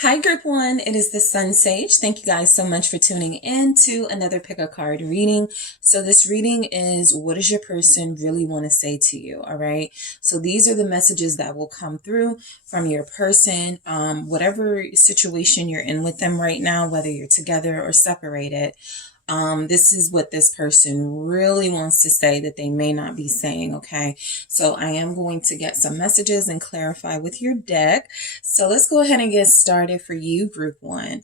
Hi, Group One. It is the Sun Sage. Thank you guys so much for tuning in to another pick a card reading. So this reading is, what does your person really want to say to you? All right. So these are the messages that will come through from your person, whatever situation you're in with them right now, whether you're together or separated. This is what this person really wants to say that they may not be saying, okay? So I am going to get some messages and clarify with your deck. So let's go ahead and get started for you, Group One.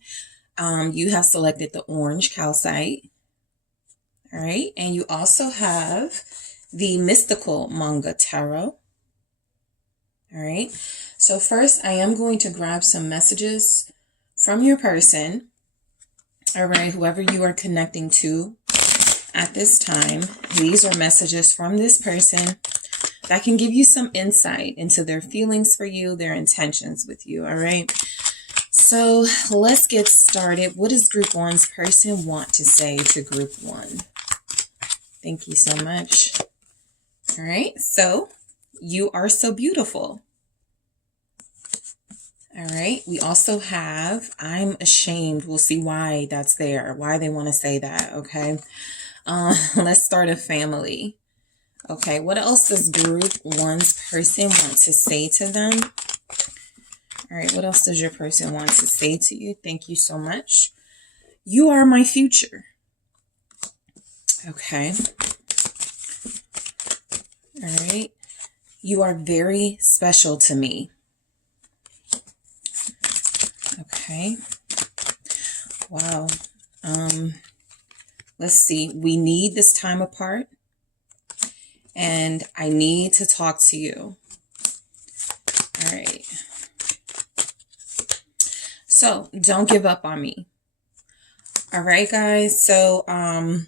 You have selected the orange calcite, all right? And you also have the mystical manga tarot, all right? So first, I am going to grab some messages from your person. All right, whoever you are connecting to at this time, these are messages from this person that can give you some insight into their feelings for you, their intentions with you, all right? So let's get started. What does Group One's person want to say to Group One? Thank you so much. All right, so you are so beautiful. All right, we also have, I'm ashamed. We'll see why that's there, why they want to say that, okay? Let's start a family. Okay, what else does Group One's person want to say to them? All right, what else does your person want to say to you? Thank you so much. You are my future. Okay. All right. You are very special to me. Okay. Wow. Let's see. We need this time apart. And I need to talk to you. All right. So don't give up on me. All right, guys. So I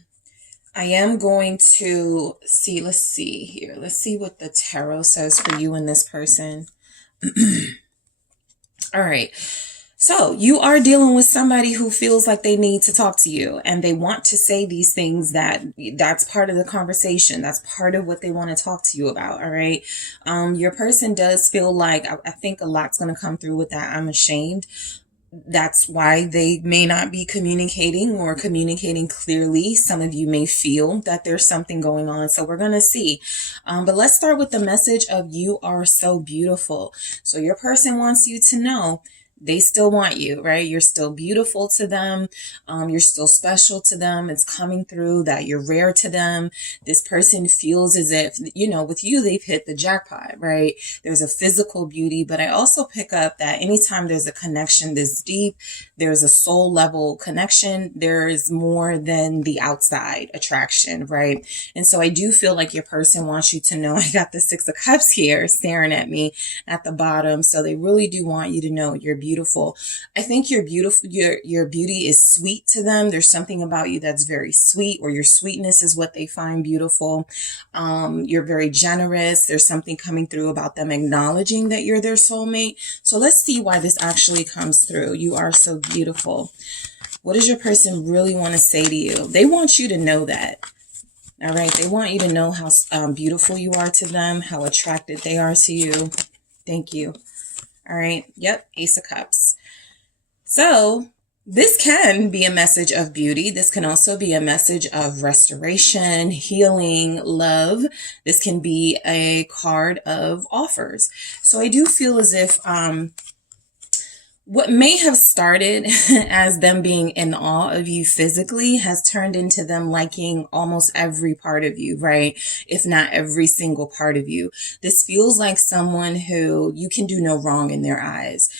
am going to see. Let's see here. Let's see what the tarot says for you and this person. All right. So you are dealing with somebody who feels like they need to talk to you and they want to say these things that's part of the conversation. That's part of what they want to talk to you about. All right. Your person does feel like, I think a lot's going to come through with that. I'm ashamed. That's why they may not be communicating or communicating clearly. Some of you may feel that there's something going on. So we're going to see. But let's start with the message of you are so beautiful. So your person wants you to know they still want you, right? You're still beautiful to them. You're still special to them. It's coming through that you're rare to them. This person feels as if, with you, they've hit the jackpot, right? There's a physical beauty, but I also pick up that anytime there's a connection this deep, there's a soul level connection. There is more than the outside attraction, right? And so I do feel like your person wants you to know. I got the Six of Cups here staring at me at the bottom. So they really do want you to know you're beautiful. I think you're beautiful. Your beauty is sweet to them. There's something about you that's very sweet, or your sweetness is what they find beautiful. You're very generous. There's something coming through about them acknowledging that you're their soulmate. So let's see why this actually comes through. You are so beautiful. What does your person really want to say to you? They want you to know that. All right. They want you to know how beautiful you are to them, how attracted they are to you. Thank you. All right. Yep. Ace of Cups. So this can be a message of beauty. This can also be a message of restoration, healing, love. This can be a card of offers. So I do feel as if what may have started as them being in awe of you physically has turned into them liking almost every part of you, right? If not every single part of you. This feels like someone who you can do no wrong in their eyes.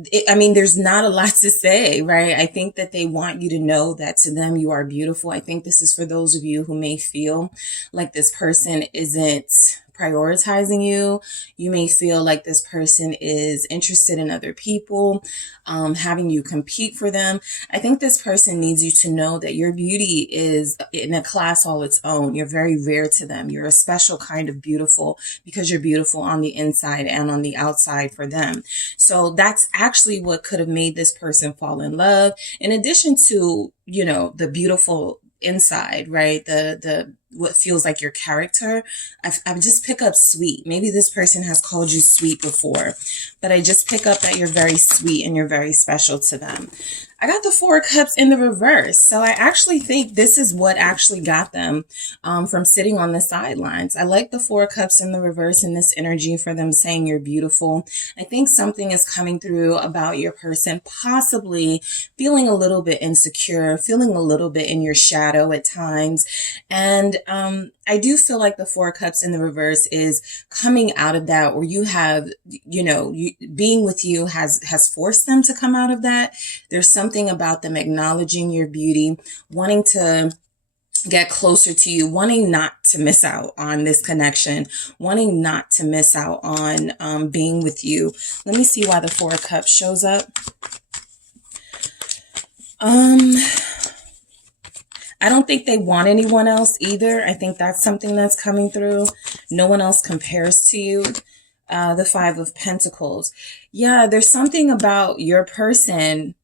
There's not a lot to say, right? I think that they want you to know that to them you are beautiful. I think this is for those of you who may feel like this person isn't prioritizing you. You may feel like this person is interested in other people, having you compete for them. I think this person needs you to know that your beauty is in a class all its own. You're very rare to them. You're a special kind of beautiful because you're beautiful on the inside and on the outside for them. So that's actually what could have made this person fall in love. In addition to, the beautiful inside, right? The what feels like your character. I just pick up sweet. Maybe this person has called you sweet before, but I just pick up that you're very sweet and you're very special to them. I got the Four of Cups in the reverse. So I actually think this is what actually got them from sitting on the sidelines. I like the Four of Cups in the reverse in this energy for them saying you're beautiful. I think something is coming through about your person, possibly feeling a little bit insecure, feeling a little bit in your shadow at times. And I do feel like the Four of Cups in the reverse is coming out of that, or you have, being with you has forced them to come out of that. There's something about them acknowledging your beauty, wanting to get closer to you, wanting not to miss out on this connection, wanting not to miss out on being with you. Let me see why the Four of Cups shows up. I don't think they want anyone else either. I think that's something that's coming through. No one else compares to you. The Five of Pentacles. Yeah, there's something about your person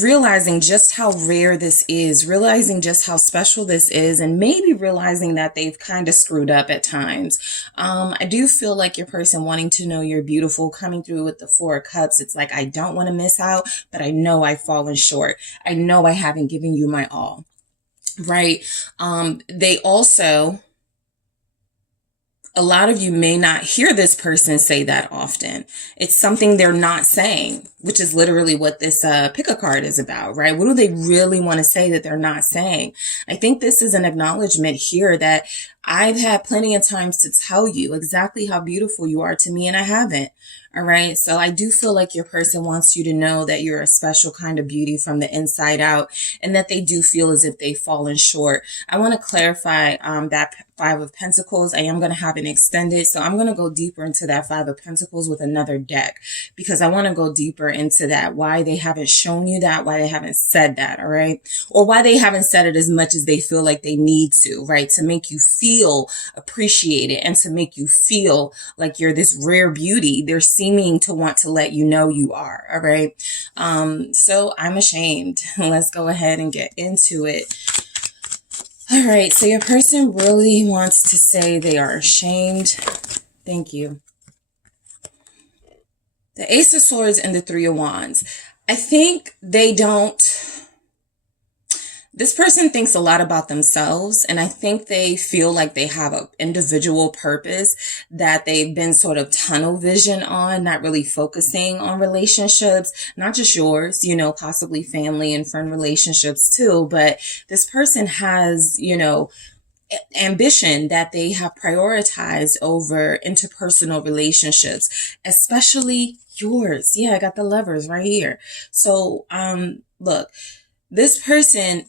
realizing just how rare this is, realizing just how special this is, and maybe realizing that they've kind of screwed up at times. I do feel like your person wanting to know you're beautiful, coming through with the Four of Cups. It's like, I don't want to miss out, but I know I've fallen short. I know I haven't given you my all, right? They also... A lot of you may not hear this person say that often. It's something they're not saying, which is literally what this pick a card is about, right? What do they really want to say that they're not saying? I think this is an acknowledgement here that I've had plenty of times to tell you exactly how beautiful you are to me, and I haven't. All right. So I do feel like your person wants you to know that you're a special kind of beauty from the inside out, and that they do feel as if they've fallen short. I want to clarify that Five of Pentacles. I am going to have it extended. So I'm going to go deeper into that Five of Pentacles with another deck, because I want to go deeper into that, why they haven't shown you that, why they haven't said that. All right. Or why they haven't said it as much as they feel like they need to, right? To make you feel appreciated and to make you feel like you're this rare beauty. They're seeming to want to let you know you are. All right. So I'm ashamed. Let's go ahead and get into it. All right. So your person really wants to say they are ashamed. Thank you. The Ace of Swords and the Three of Wands. I think they don't... This person thinks a lot about themselves, and I think they feel like they have an individual purpose that they've been sort of tunnel vision on, not really focusing on relationships, not just yours, possibly family and friend relationships too. But this person has, ambition that they have prioritized over interpersonal relationships, especially yours. Yeah, I got the Lovers right here. So, look, this person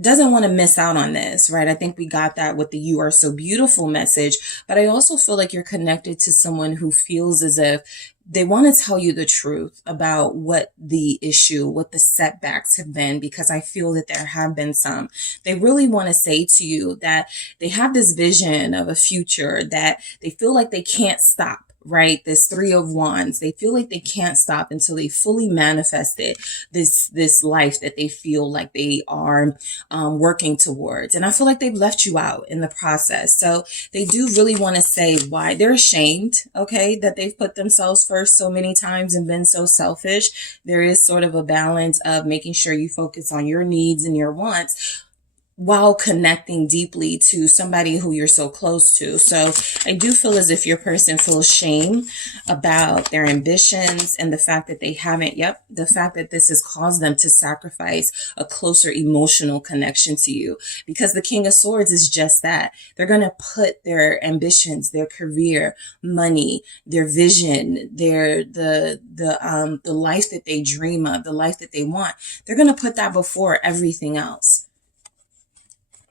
doesn't want to miss out on this, right? I think we got that with the "You Are So Beautiful" message, but I also feel like you're connected to someone who feels as if they want to tell you the truth about what the issue, what the setbacks have been, because I feel that there have been some. They really want to say to you that they have this vision of a future that they feel like they can't stop. Right? This Three of Wands. They feel like they can't stop until they fully manifested this life that they feel like they are working towards. And I feel like they've left you out in the process. So they do really want to say why they're ashamed, okay, that they've put themselves first so many times and been so selfish. There is sort of a balance of making sure you focus on your needs and your wants, while connecting deeply to somebody who you're so close to. So I do feel as if your person feels shame about their ambitions and the fact that they haven't, the fact that this has caused them to sacrifice a closer emotional connection to you, because the King of Swords is just that. They're going to put their ambitions, their career, money, their vision, the life that they dream of, the life that they want. They're going to put that before everything else.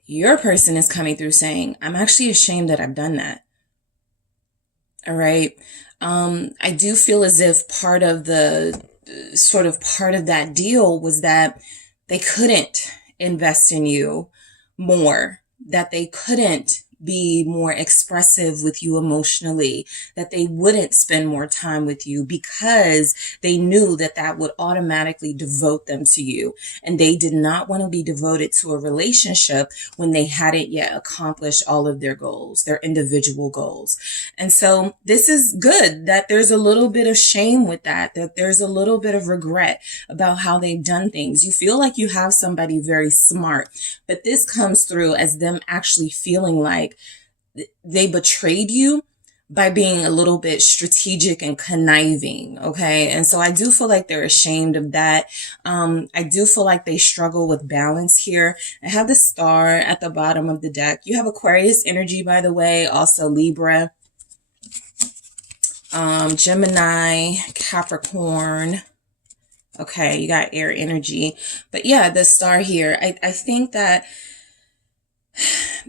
Your person is coming through saying, I'm actually ashamed that I've done that. All right. I do feel as if part of that deal was that they couldn't invest in you more, that they couldn't be more expressive with you emotionally, that they wouldn't spend more time with you because they knew that that would automatically devote them to you. And they did not want to be devoted to a relationship when they hadn't yet accomplished all of their goals, their individual goals. And so this is good that there's a little bit of shame with that there's a little bit of regret about how they've done things. You feel like you have somebody very smart, but this comes through as them actually feeling like they betrayed you by being a little bit strategic and conniving. Okay. And so I do feel like they're ashamed of that. I do feel like they struggle with balance here. I have the star at the bottom of the deck. You have Aquarius energy, by the way, also Libra, Gemini, Capricorn. Okay. You got air energy, but yeah, the star here, I think that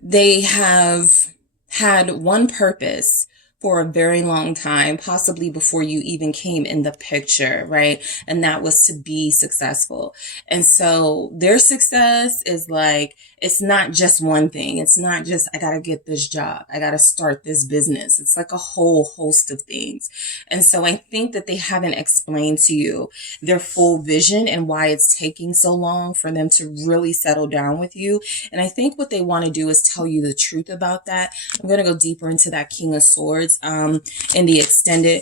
they have had one purpose for a very long time, possibly before you even came in the picture, right? And that was to be successful. And so their success is like, it's not just one thing. It's not just, I got to get this job. I got to start this business. It's like a whole host of things. And so I think that they haven't explained to you their full vision and why it's taking so long for them to really settle down with you. And I think what they want to do is tell you the truth about that. I'm going to go deeper into that King of Swords in the extended.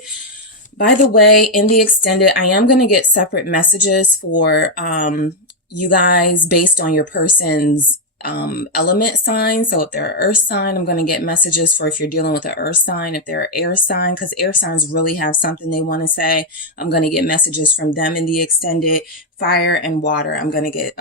By the way, in the extended, I am going to get separate messages for you guys based on your person's element sign. So if they're an earth sign, I'm going to get messages for if you're dealing with an earth sign. If they're an air sign, because air signs really have something they want to say, I'm going to get messages from them in the extended. Fire and water, I'm going to get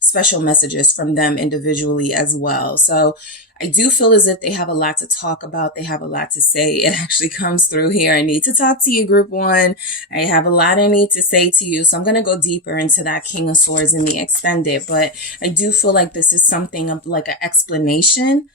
special messages from them individually as well. So I do feel as if they have a lot to talk about. They have a lot to say. It actually comes through here. I need to talk to you, group one. I have a lot I need to say to you. So I'm going to go deeper into that King of Swords in the extended. But I do feel like this is something of like an explanation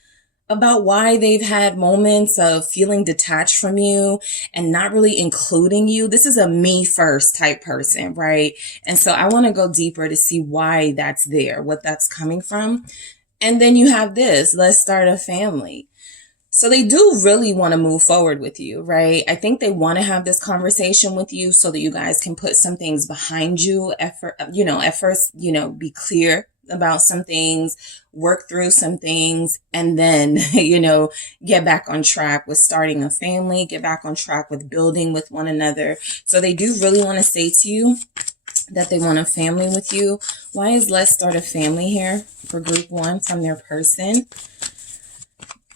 about why they've had moments of feeling detached from you and not really including you. This is a me first type person, right? And so I want to go deeper to see why that's there, what that's coming from. And then you have this, let's start a family. So they do really want to move forward with you, right? I think they want to have this conversation with you so that you guys can put some things behind you at first, be clear about some things, work through some things, and then, get back on track with starting a family, get back on track with building with one another. So they do really want to say to you that they want a family with you. Why is let's start a family here for group one from their person?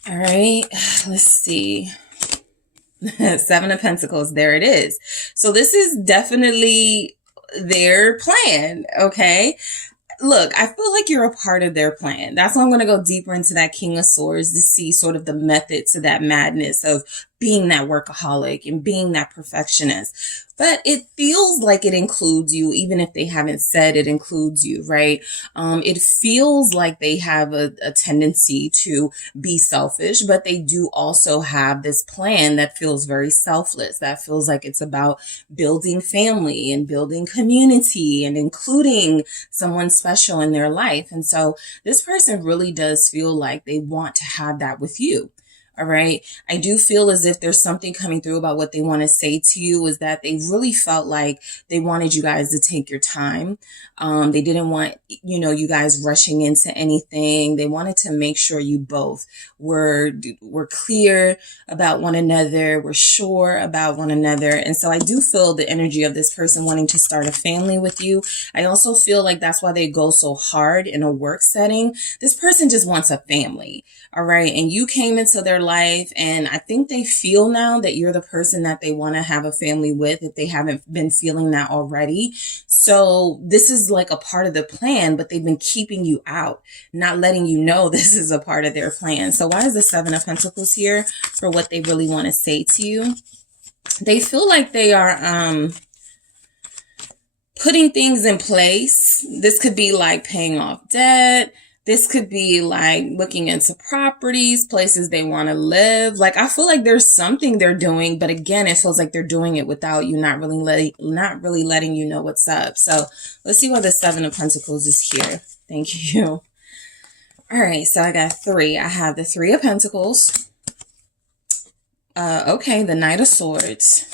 All right, let's see. Seven of Pentacles, there it is. So this is definitely their plan, okay? Look, I feel like you're a part of their plan. That's why I'm going to go deeper into that King of Swords to see sort of the method to that madness of being that workaholic and being that perfectionist. But it feels like it includes you, even if they haven't said it includes you, right? It feels like they have a tendency to be selfish, but they do also have this plan that feels very selfless. That feels like it's about building family and building community and including someone special in their life. And so this person really does feel like they want to have that with you. All right. I do feel as if there's something coming through about what they want to say to you is that they really felt like they wanted you guys to take your time. They didn't want, you guys rushing into anything. They wanted to make sure you both were clear about one another, were sure about one another. And so I do feel the energy of this person wanting to start a family with you. I also feel like that's why they go so hard in a work setting. This person just wants a family. All right. And you came into their life, and I think they feel now that you're the person that they want to have a family with if they haven't been feeling that already. So this is like a part of the plan, but they've been keeping you out, not letting you know this is a part of their plan. So why is the Seven of Pentacles here for what they really want to say to you? They feel like they are putting things in place. This could be like paying off debt. This could be like looking into properties, places they want to live. Like, I feel like there's something they're doing, but again, it feels like they're doing it without you not really letting you know what's up. So let's see why the Seven of Pentacles is here. Thank you. All right, so I got 3. I have the 3 of Pentacles. Okay, the Knight of Swords.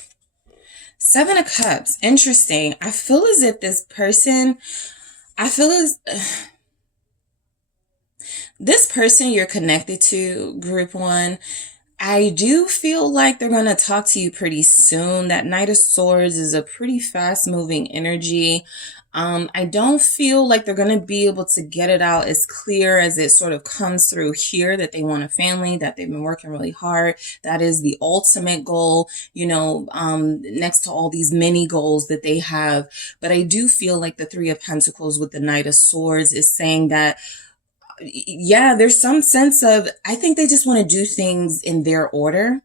7 of Cups. Interesting. I feel as if this person, this person you're connected to, group 1, I do feel like they're going to talk to you pretty soon. That Knight of Swords is a pretty fast moving energy. I don't feel like they're going to be able to get it out as clear as it sort of comes through here, that they want a family, that they've been working really hard. That is the ultimate goal, you know, next to all these mini goals that they have. But I do feel like the 3 of Pentacles with the Knight of Swords is saying that, yeah, there's some sense of, I think they just want to do things in their order.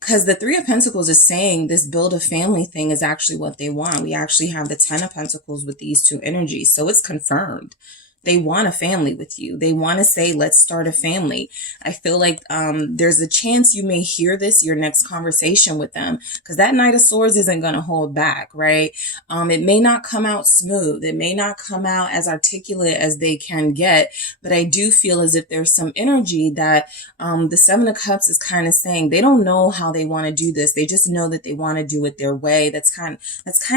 Because the 3 of Pentacles is saying this build a family thing is actually what they want. We actually have the 10 of Pentacles with these 2 energies. So it's confirmed. They want a family with you. They want to say, let's start a family. I feel like there's a chance you may hear this, your next conversation with them, because that Knight of Swords isn't going to hold back, right? It may not come out smooth. It may not come out as articulate as they can get, but I do feel as if there's some energy that the 7 of Cups is kind of saying they don't know how they want to do this. They just know that they want to do it their way. That's kind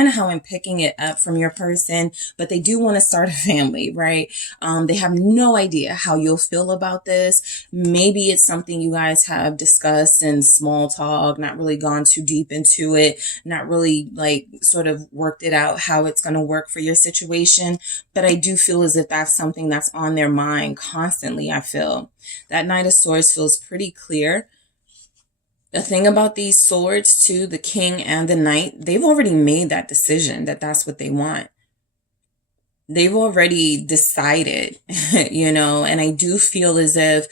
of how I'm picking it up from your person, but they do want to start a family, right? They have no idea how you'll feel about this. Maybe it's something you guys have discussed in small talk, not really gone too deep into it, not really like sort of worked it out how it's going to work for your situation. But I do feel as if that's something that's on their mind constantly. I feel that Knight of Swords feels pretty clear. The thing about these swords too, the King and the Knight, they've already made that decision that that's what they want. They've already decided, you know, and I do feel as if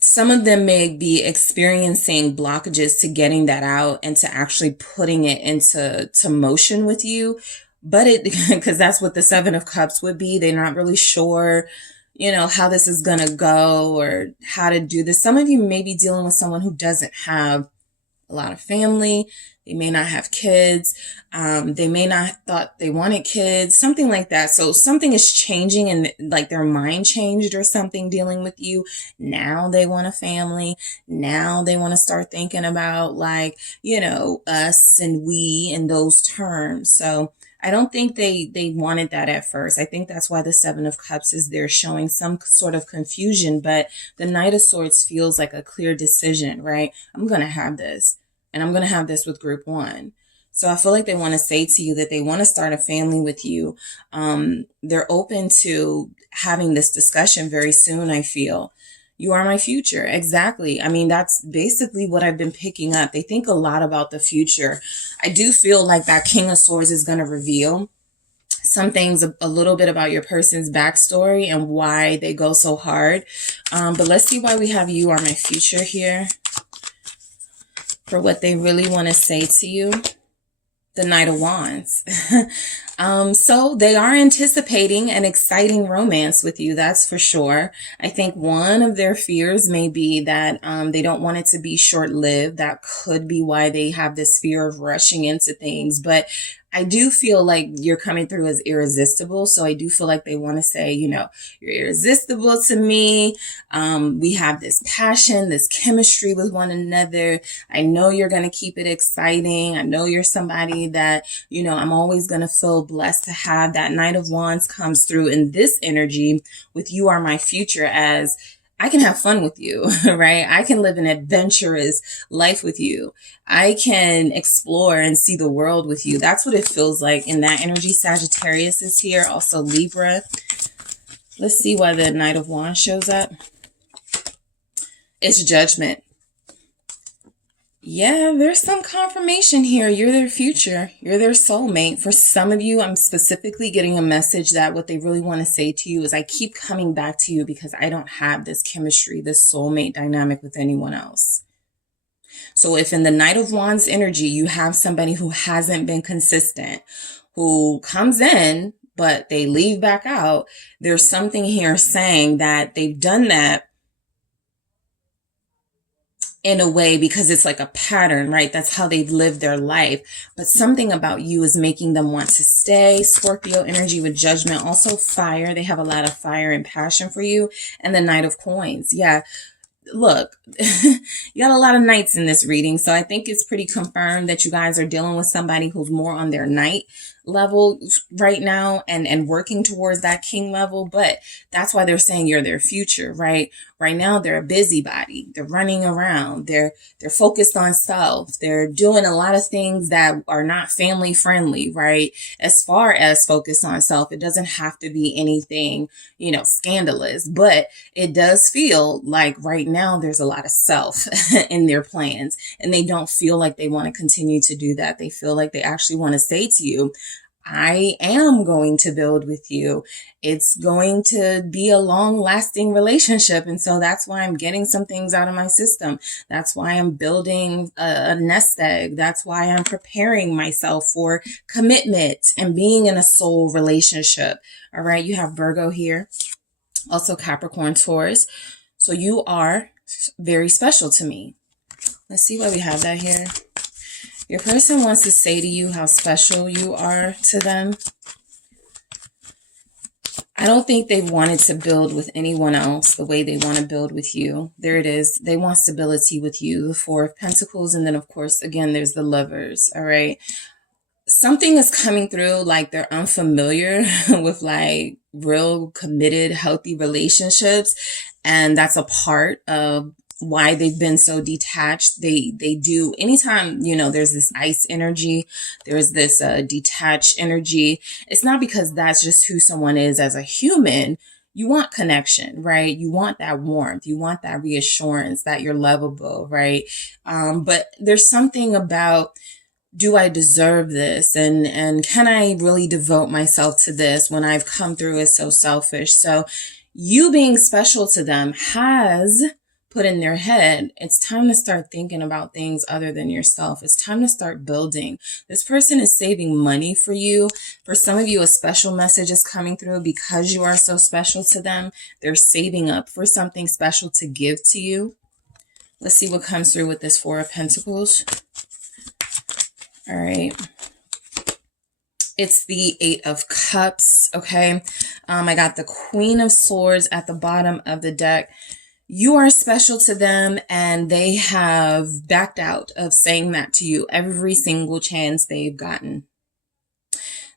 some of them may be experiencing blockages to getting that out and to actually putting it into motion with you. But because that's what the 7 of Cups would be. They're not really sure, you know, how this is going to go or how to do this. Some of you may be dealing with someone who doesn't have a lot of family. They may not have kids. They may not thought they wanted kids, something like that. So something is changing and like their mind changed or something dealing with you. Now they want a family. Now they want to start thinking about like, you know, us and we in those terms. So I don't think they wanted that at first. I think that's why the 7 of Cups is there showing some sort of confusion, but the Knight of Swords feels like a clear decision, right? I'm going to have this. And I'm going to have this with group 1. So I feel like they want to say to you that they want to start a family with you. They're open to having this discussion very soon, I feel. You are my future. Exactly. I mean, that's basically what I've been picking up. They think a lot about the future. I do feel like that King of Swords is going to reveal some things a little bit about your person's backstory and why they go so hard. But let's see why we have you are my future here. For what they really want to say to you, the Knight of Wands. So they are anticipating an exciting romance with you, that's for sure. I think one of their fears may be that they don't want it to be short-lived. That could be why they have this fear of rushing into things. But I do feel like you're coming through as irresistible. So I do feel like they want to say, you know, you're irresistible to me. We have this passion, this chemistry with one another. I know you're going to keep it exciting. I know you're somebody that, you know, I'm always going to feel blessed to have. That Knight of Wands comes through in this energy with you are my future as I can have fun with you, right? I can live an adventurous life with you. I can explore and see the world with you. That's what it feels like in that energy. Sagittarius is here. Also Libra. Let's see why the Knight of Wands shows up. It's Judgment. Yeah, there's some confirmation here. You're their future. You're their soulmate. For some of you, I'm specifically getting a message that what they really want to say to you is I keep coming back to you because I don't have this chemistry, this soulmate dynamic with anyone else. So if in the Knight of Wands energy, you have somebody who hasn't been consistent, who comes in, but they leave back out, there's something here saying that they've done that in a way, because it's like a pattern, right? That's how they've lived their life. But something about you is making them want to stay. Scorpio energy with Judgment. Also fire. They have a lot of fire and passion for you. And the Knight of Coins. Yeah. Look, you got a lot of knights in this reading. So I think it's pretty confirmed that you guys are dealing with somebody who's more on their knight level right now and working towards that king level. But that's why they're saying you're their future, right? Right now, they're a busybody. They're running around. They're focused on self. They're doing a lot of things that are not family friendly, right? As far as focus on self, it doesn't have to be anything, scandalous, but it does feel like right now there's a lot of self in their plans, and they don't feel like they want to continue to do that. They feel like they actually want to say to you, I am going to build with you. It's going to be a long lasting relationship. And so that's why I'm getting some things out of my system. That's why I'm building a nest egg. That's why I'm preparing myself for commitment and being in a soul relationship. All right. You have Virgo here, also Capricorn, Taurus. So you are very special to me. Let's see why we have that here. Your person wants to say to you how special you are to them. I don't think they've wanted to build with anyone else the way they want to build with you. There it is. They want stability with you. The Four of Pentacles. And then, of course, again, there's the Lovers. All right. Something is coming through like they're unfamiliar with like real committed, healthy relationships. And that's a part of why they've been so detached. They do, anytime, there's this ice energy, there's this detached energy. It's not because that's just who someone is as a human. You want connection, right? You want that warmth. You want that reassurance that you're lovable, right? But there's something about, do I deserve this? And can I really devote myself to this when I've come through as so selfish? So you being special to them has put in their head, it's time to start thinking about things other than yourself. It's time to start building. This person is saving money for you. For some of you, a special message is coming through because you are so special to them. They're saving up for something special to give to you. Let's see what comes through with this Four of Pentacles. All right. It's the Eight of Cups. Okay. I got the Queen of Swords at the bottom of the deck. You are special to them, and they have backed out of saying that to you every single chance they've gotten.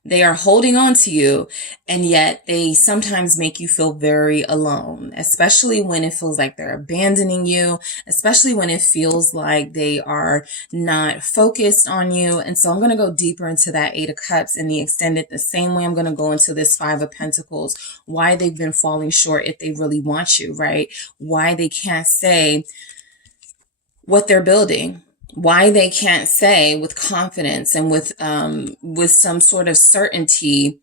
They are holding on to you, and yet they sometimes make you feel very alone, especially when it feels like they're abandoning you, especially when it feels like they are not focused on you. And so I'm going to go deeper into that Eight of Cups and the extended the same way I'm going to go into this Five of Pentacles, why they've been falling short if they really want you, right? Why they can't say what they're building. Why they can't say with confidence and with some sort of certainty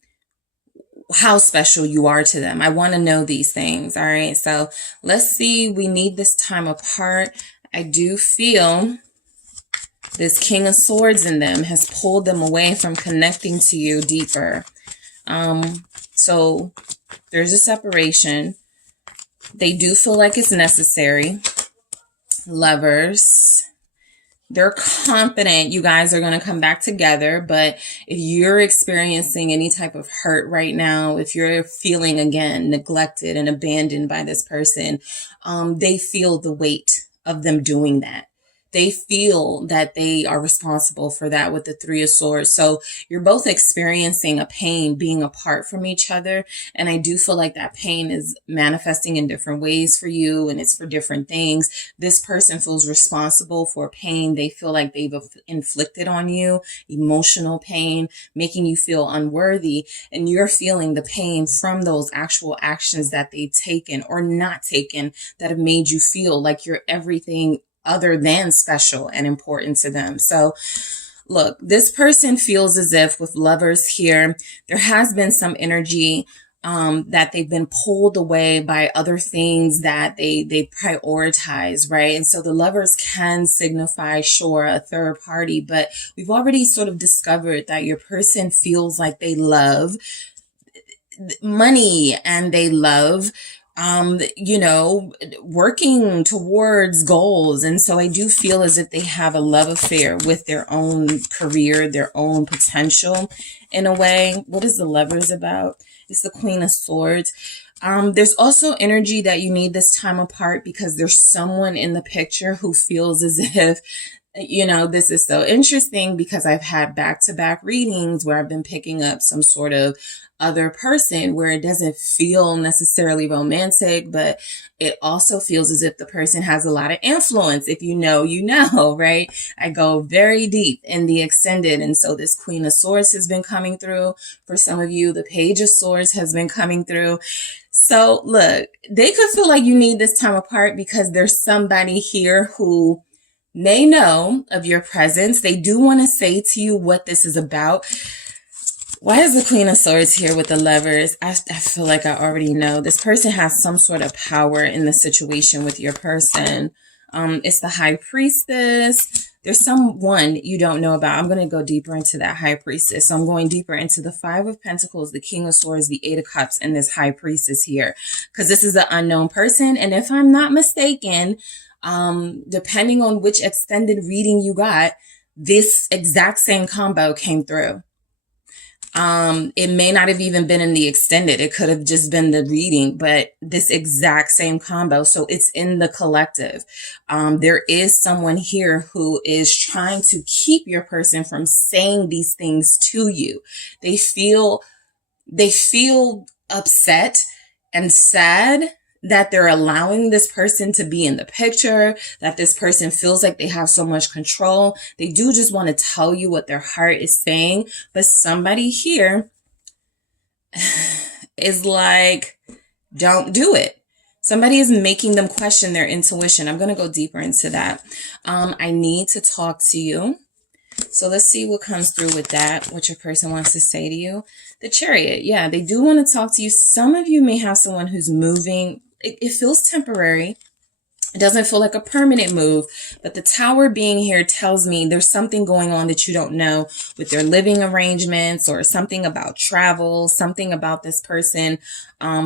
how special you are to them. I want to know these things. All right. So let's see. We need this time apart. I do feel this King of Swords in them has pulled them away from connecting to you deeper. So there's a separation. They do feel like it's necessary. Lovers. They're confident you guys are going to come back together. But if you're experiencing any type of hurt right now, if you're feeling, again, neglected and abandoned by this person, they feel the weight of them doing that. They feel that they are responsible for that with the Three of Swords. So you're both experiencing a pain being apart from each other. And I do feel like that pain is manifesting in different ways for you, and it's for different things. This person feels responsible for pain they feel like they've inflicted on you, emotional pain, making you feel unworthy. And you're feeling the pain from those actual actions that they've taken or not taken that have made you feel like you're everything other than special and important to them. So look, this person feels as if with Lovers here, there has been some energy that they've been pulled away by other things that they prioritize, right? And so the Lovers can signify, sure, a third party, but we've already sort of discovered that your person feels like they love money and they love you know, working towards goals. And so I do feel as if they have a love affair with their own career, their own potential in a way. What is the Lovers about? It's the Queen of Swords. There's also energy that you need this time apart because there's someone in the picture who feels as if, you know, this is so interesting because I've had back-to-back readings where I've been picking up some sort of other person where it doesn't feel necessarily romantic, but it also feels as if the person has a lot of influence. If you know, you know, right? I go very deep in the extended. And so this Queen of Swords has been coming through. For some of you, the Page of Swords has been coming through. So look, they could feel like you need this time apart because there's somebody here who may know of your presence. They do want to say to you what this is about. Why is the Queen of Swords here with the Lovers? I feel like I already know. This person has some sort of power in the situation with your person. It's the High Priestess. There's someone you don't know about. I'm going to go deeper into that High Priestess. So I'm going deeper into the Five of Pentacles, the King of Swords, the Eight of Cups, and this High Priestess here. Because this is an unknown person. And if I'm not mistaken, depending on which extended reading you got, this exact same combo came through. It may not have even been in the extended. It could have just been the reading, but this exact same combo. So it's in the collective. There is someone here who is trying to keep your person from saying these things to you. They feel upset and sad that they're allowing this person to be in the picture, that this person feels like they have so much control. They do just want to tell you what their heart is saying, but somebody here is like, don't do it. Somebody is making them question their intuition. I'm going to go deeper into that. I need to talk to you. So let's see what comes through with that, what your person wants to say to you. The Chariot. Yeah, they do want to talk to you. Some of you may have someone who's moving. It feels temporary. It doesn't feel like a permanent move, but the Tower being here tells me there's something going on that you don't know with their living arrangements or something about travel, something about this person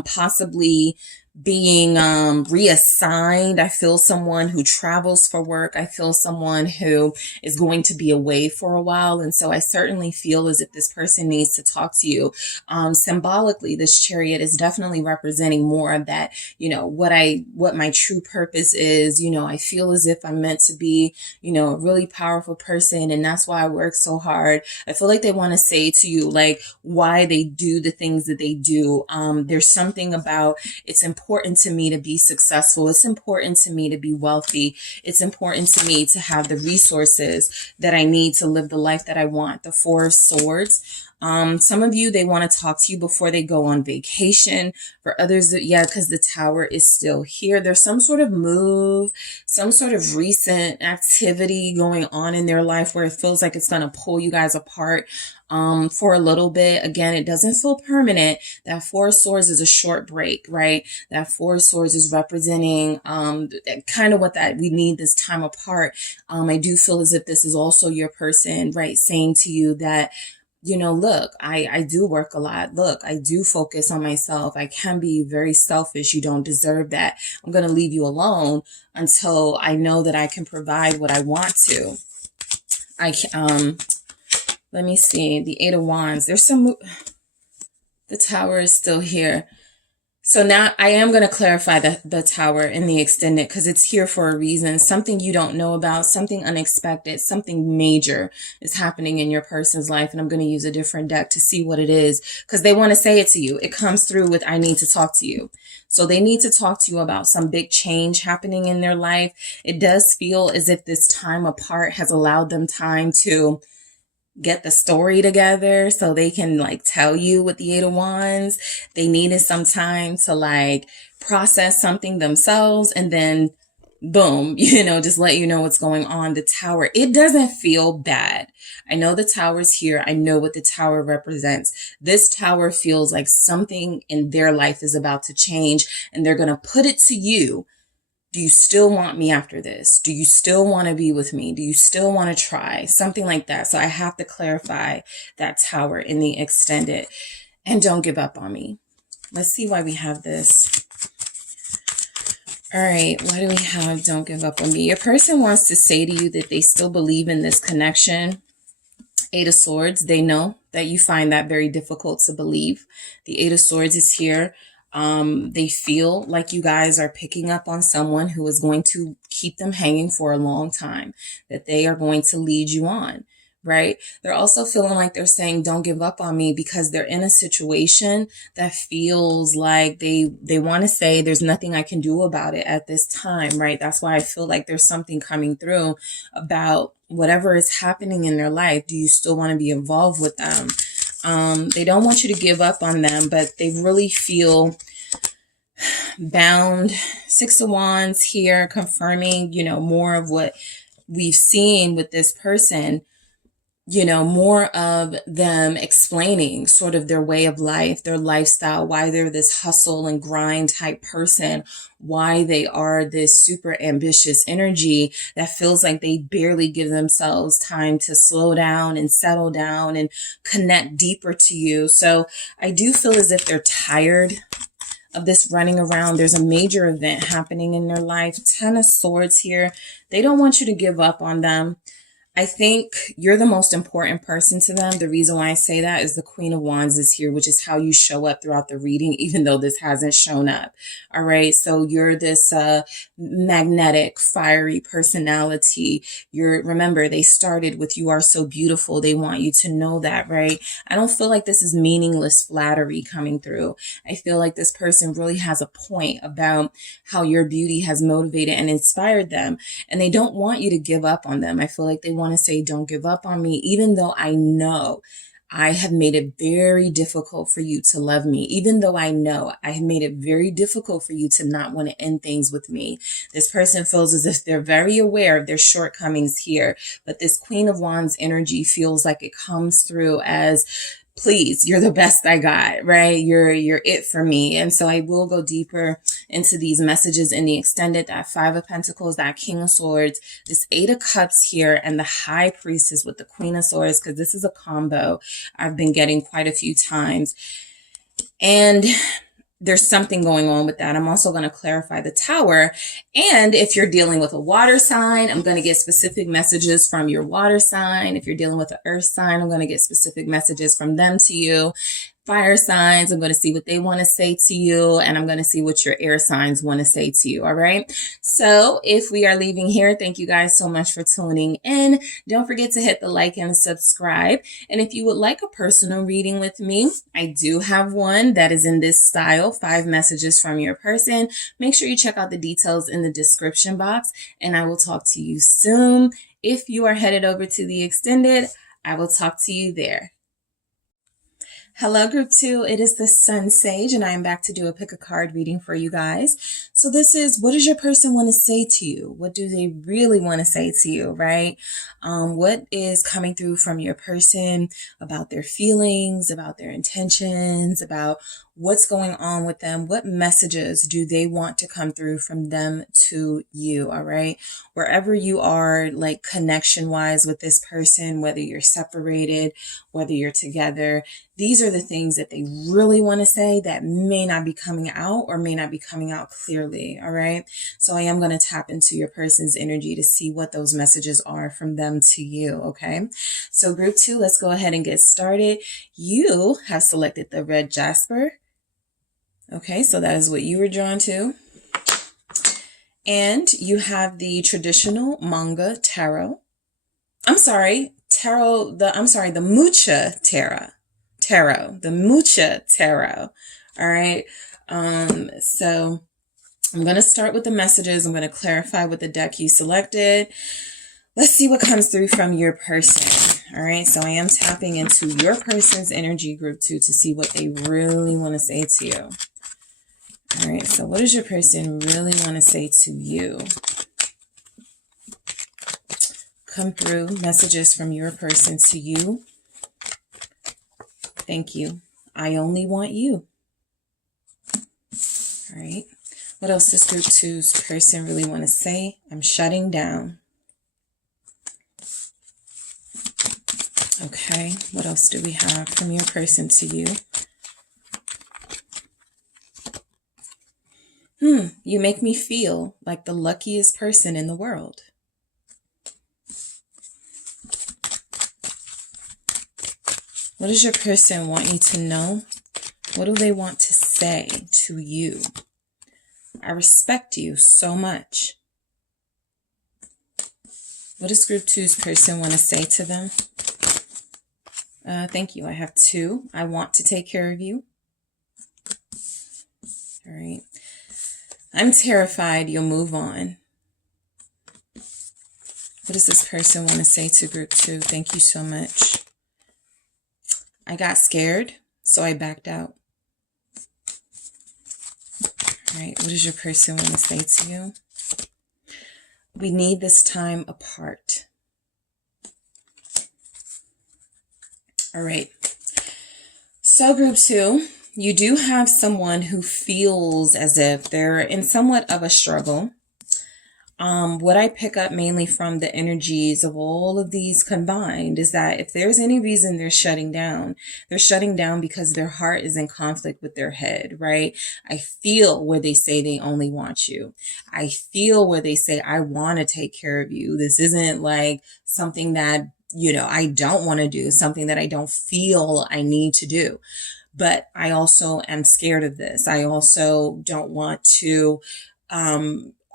possibly being reassigned. I feel someone who travels for work. I feel someone who is going to be away for a while. And so I certainly feel as if this person needs to talk to you. Symbolically, this Chariot is definitely representing more of that, you know, what my true purpose is. You know, I feel as if I'm meant to be, you know, a really powerful person. And that's why I work so hard. I feel like they want to say to you, like, why they do the things that they do. There's something about, it's important to me to be successful. It's important to me to be wealthy. It's important to me to have the resources that I need to live the life that I want. The Four of Swords. Some of you, they want to talk to you before they go on vacation. For others, yeah, because the Tower is still here. There's some sort of move, some sort of recent activity going on in their life where it feels like it's going to pull you guys apart for a little bit. Again, it doesn't feel permanent. That Four of Swords is a short break, right? That Four of Swords is representing kind of what that we need this time apart. I do feel as if this is also your person, right, saying to you that, you know, look, I do work a lot. Look, I do focus on myself. I can be very selfish. You don't deserve that. I'm going to leave you alone until I know that I can provide what I want to. Let me see. The Eight of Wands. There's the Tower is still here. So now I am going to clarify the Tower in the extended because it's here for a reason. Something you don't know about, something unexpected, something major is happening in your person's life. And I'm going to use a different deck to see what it is because they want to say it to you. It comes through with, I need to talk to you. So they need to talk to you about some big change happening in their life. It does feel as if this time apart has allowed them time to get the story together so they can like tell you with the Eight of Wands. They needed some time to like process something themselves and then boom, you know, just let you know what's going on. The Tower, it doesn't feel bad. I know the Tower's here. I know what the Tower represents. This Tower feels like something in their life is about to change and they're going to put it to you. Do you still want me after this? Do you still want to be with me? Do you still want to try? Something like that. So I have to clarify that Tower in the extended. And don't give up on me. Let's see why we have this. All right, what do we have? Don't give up on me. Your person wants to say to you that they still believe in this connection. Eight of Swords, they know that you find that very difficult to believe. The Eight of Swords is here. They feel like you guys are picking up on someone who is going to keep them hanging for a long time, that they are going to lead you on, right? They're also feeling like they're saying, don't give up on me, because they're in a situation that feels like they want to say there's nothing I can do about it at this time, right? That's why I feel like there's something coming through about whatever is happening in their life. Do you still want to be involved with them? They don't want you to give up on them, but they really feel bound. Six of Wands here, confirming, more of what we've seen with this person, more of them explaining sort of their way of life, their lifestyle, why they're this hustle and grind type person, why they are this super ambitious energy that feels like they barely give themselves time to slow down and settle down and connect deeper to you. So I do feel as if they're tired of this running around. There's a major event happening in their life. 10 of Swords here. They don't want you to give up on them. I think you're the most important person to them. The reason why I say that is the Queen of Wands is here, which is how you show up throughout the reading, even though this hasn't shown up. All right. So you're this magnetic, fiery personality. Remember, they started with you are so beautiful. They want you to know that, right? I don't feel like this is meaningless flattery coming through. I feel like this person really has a point about how your beauty has motivated and inspired them. And they don't want you to give up on them. I feel like they want to say, don't give up on me, even though I know I have made it very difficult for you to love me, even though I know I have made it very difficult for you to not want to end things with me. This person feels as if they're very aware of their shortcomings here, but this Queen of Wands energy feels like it comes through as, please, you're the best I got, right? You're it for me. And so I will go deeper into these messages in the extended, that Five of Pentacles, that King of Swords, this Eight of Cups here, and the High Priestess with the Queen of Swords, because this is a combo I've been getting quite a few times. And there's something going on with that. I'm also going to clarify the Tower. And if you're dealing with a water sign, I'm going to get specific messages from your water sign. If you're dealing with an earth sign, I'm going to get specific messages from them to you. Fire signs, I'm going to see what they want to say to you, and I'm going to see what your air signs want to say to you. All right. So if we are leaving here, thank you guys so much for tuning in. Don't forget to hit the like and subscribe. And if you would like a personal reading with me, I do have one that is in this style, 5 messages from your person. Make sure you check out the details in the description box, and I will talk to you soon. If you are headed over to the extended, I will talk to you there. Hello, Group 2. It is the SunSage, and I am back to do a pick a card reading for you guys. So this is, what does your person want to say to you? What do they really want to say to you, right? What is coming through from your person about their feelings, about their intentions, about what's going on with them? What messages do they want to come through from them to you? All right. Wherever you are, like connection wise with this person, whether you're separated, whether you're together, these are the things that they really want to say that may not be coming out or may not be coming out clearly. All right. So I am going to tap into your person's energy to see what those messages are from them to you. Okay. So Group 2, let's go ahead and get started. You have selected the red jasper. Okay, so that is what you were drawn to. And you have the traditional manga tarot. The Mucha tarot. The Mucha tarot. All right. So I'm going to start with the messages. I'm going to clarify what the deck you selected. Let's see what comes through from your person. All right. So I am tapping into your person's energy, Group 2, to see what they really want to say to you. All right, so what does your person really want to say to you? Come through, messages from your person to you. Thank you. I only want you. All right. What else does Group 2's person really want to say? I'm shutting down. Okay. What else do we have from your person to you? You make me feel like the luckiest person in the world. What does your person want you to know? What do they want to say to you? I respect you so much. What does group 2's person want to say to them? Thank you. I have 2. I want to take care of you. All right. I'm terrified you'll move on. What does this person want to say to group 2? Thank you so much. I got scared, so I backed out. All right. What does your person want to say to you? We need this time apart. All right. So group 2, you do have someone who feels as if they're in somewhat of a struggle. What I pick up mainly from the energies of all of these combined is that if there's any reason they're shutting down because their heart is in conflict with their head, right? I feel where they say they only want you. I feel where they say, I want to take care of you. This isn't like something that, I don't want to do, something that I don't feel I need to do. But I also am scared of this. I also don't want to,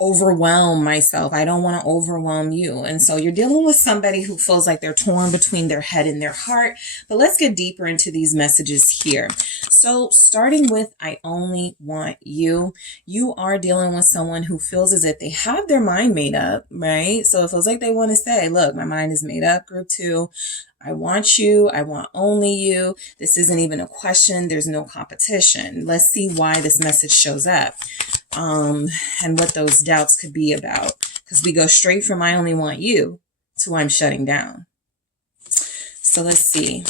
overwhelm myself. I don't want to overwhelm you. And so you're dealing with somebody who feels like they're torn between their head and their heart. But let's get deeper into these messages here. So starting with, I only want you. You are dealing with someone who feels as if they have their mind made up, right? So it feels like they want to say, look, my mind is made up, group 2. I want you. I want only you. This isn't even a question. There's no competition. Let's see why this message shows up. And what those doubts could be about. Because we go straight from I only want you to I'm shutting down. So let's see.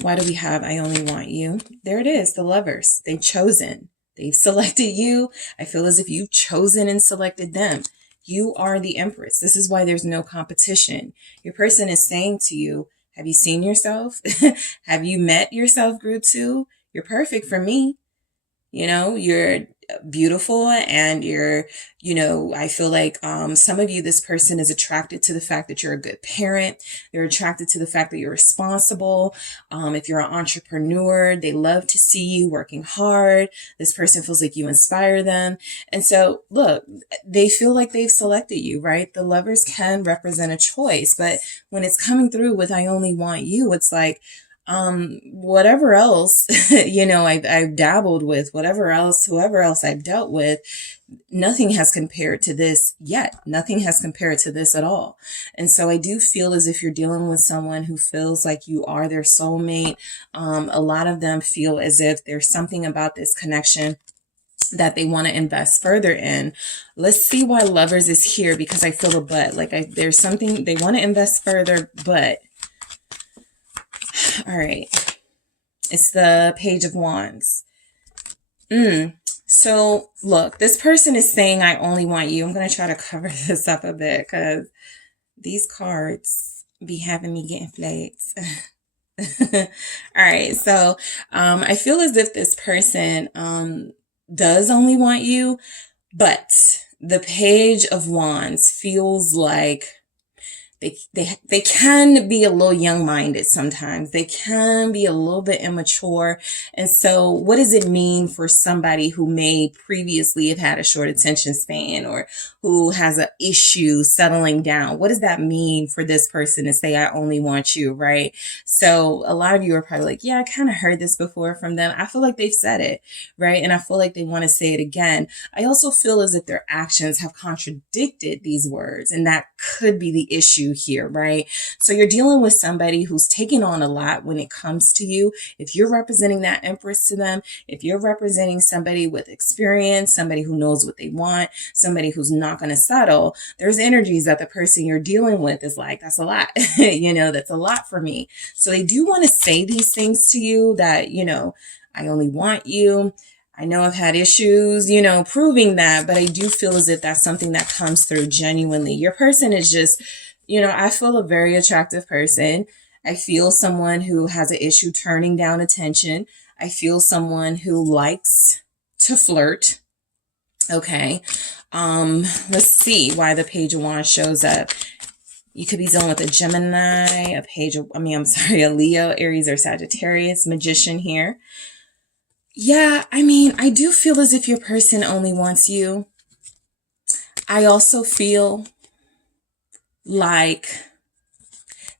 Why do we have I only want you? There it is, the Lovers. They've chosen. They've selected you. I feel as if you've chosen and selected them. You are the Empress. This is why there's no competition. Your person is saying to you, have you seen yourself? Have you met yourself, group 2? You're perfect for me. You're beautiful and you're, I feel like some of you, this person is attracted to the fact that you're a good parent. They're attracted to the fact that you're responsible. If you're an entrepreneur, they love to see you working hard. This person feels like you inspire them. And so, look, they feel like they've selected you, right? The Lovers can represent a choice, but when it's coming through with I only want you, it's like, whatever else, I've dabbled with, whoever else I've dealt with, nothing has compared to this yet. Nothing has compared to this at all. And so I do feel as if you're dealing with someone who feels like you are their soulmate. A lot of them feel as if there's something about this connection that they want to invest further in. Let's see why Lovers is here, because I feel a but. There's something they want to invest further, but all right. It's the Page of Wands. So look, this person is saying, I only want you. I'm going to try to cover this up a bit because these cards be having me getting flags. All right. So, I feel as if this person, does only want you, but the Page of Wands feels like they can be a little young-minded sometimes. They can be a little bit immature. And so what does it mean for somebody who may previously have had a short attention span or who has an issue settling down? What does that mean for this person to say, I only want you, right? So a lot of you are probably like, yeah, I kind of heard this before from them. I feel like they've said it, right? And I feel like they want to say it again. I also feel as if their actions have contradicted these words, and that could be the issue here, right? So you're dealing with somebody who's taking on a lot when it comes to you. If you're representing that Empress to them, if you're representing somebody with experience, somebody who knows what they want, somebody who's not going to settle, there's energies that the person you're dealing with is like, that's a lot, that's a lot for me. So they do want to say these things to you that, I only want you. I know I've had issues, proving that, but I do feel as if that's something that comes through genuinely. Your person is just, I feel a very attractive person. I feel someone who has an issue turning down attention. I feel someone who likes to flirt. Okay. Let's see why the Page of Wands shows up. You could be dealing with a Gemini, a Leo, Aries, or Sagittarius, Magician here. Yeah, I mean, I do feel as if your person only wants you. I also feel like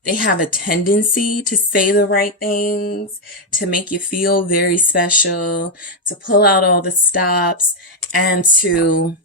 they have a tendency to say the right things, to make you feel very special, to pull out all the stops, and to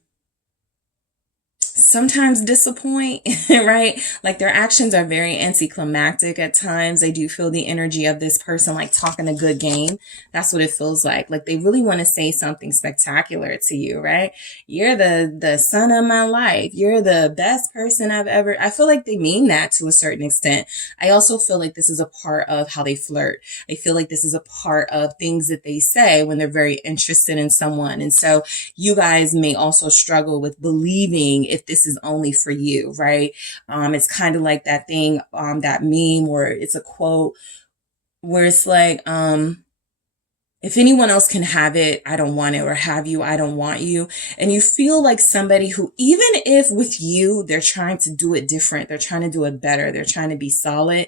sometimes disappoint, right? Like their actions are very anticlimactic at times. They do feel the energy of this person like talking a good game. That's what it feels like. Like they really want to say something spectacular to you, right? You're the sun of my life. You're the best person I've ever. I feel like they mean that to a certain extent. I also feel like this is a part of how they flirt. I feel like this is a part of things that they say when they're very interested in someone. And so you guys may also struggle with believing if this is only for you, right? It's kind of like that thing, that meme where it's a quote where it's like, if anyone else can have it, I don't want it, or have you, I don't want you. And you feel like somebody who, even if with you, they're trying to do it different, they're trying to do it better, they're trying to be solid,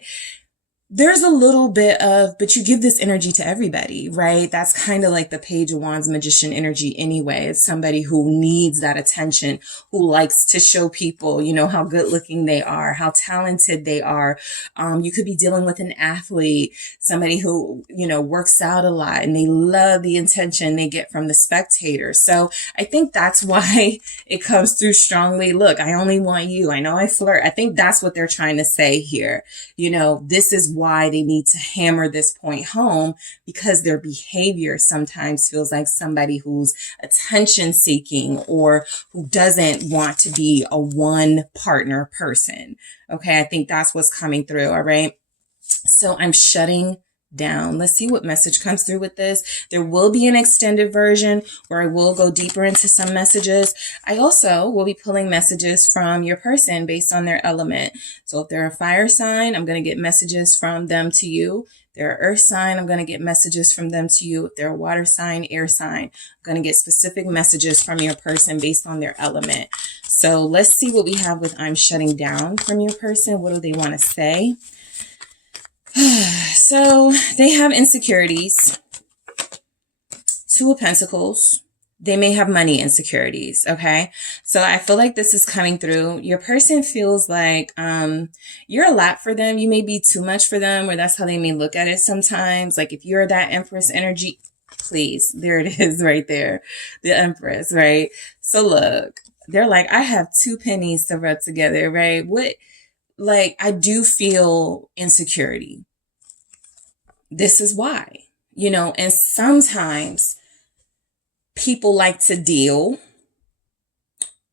there's a little bit of, but you give this energy to everybody, right? That's kind of like the Page of Wands Magician energy anyway. It's somebody who needs that attention, who likes to show people, you know, how good looking they are, how talented they are. You could be dealing with an athlete, somebody who, you know, works out a lot, and they love the attention they get from the spectators. So I think that's why it comes through strongly. Look, I only want you. I know I flirt. I think that's what they're trying to say here. You know, this is why they need to hammer this point home, because their behavior sometimes feels like somebody who's attention seeking or who doesn't want to be a one partner person. Okay. I think that's what's coming through. All right. So I'm shutting down. Let's see what message comes through with this. There will be an extended version where I will go deeper into some messages. I also will be pulling messages from your person based on their element. So if they're a fire sign, I'm going to get messages from them to you. If they're an earth sign, I'm going to get messages from them to you. If they're a water sign, air sign, I'm going to get specific messages from your person based on their element. So let's see what we have with I'm shutting down from your person. What do they want to say? So they have insecurities. Two of Pentacles. They may have money insecurities. Okay. So I feel like this is coming through. Your person feels like, you're a lot for them. You may be too much for them, or that's how they may look at it sometimes. Like if you're that Empress energy, please, there it is right there. The Empress, right? So look, they're like, I have two pennies to rub together, right? Like, I do feel insecurity. This is why, you know, and sometimes people like to deal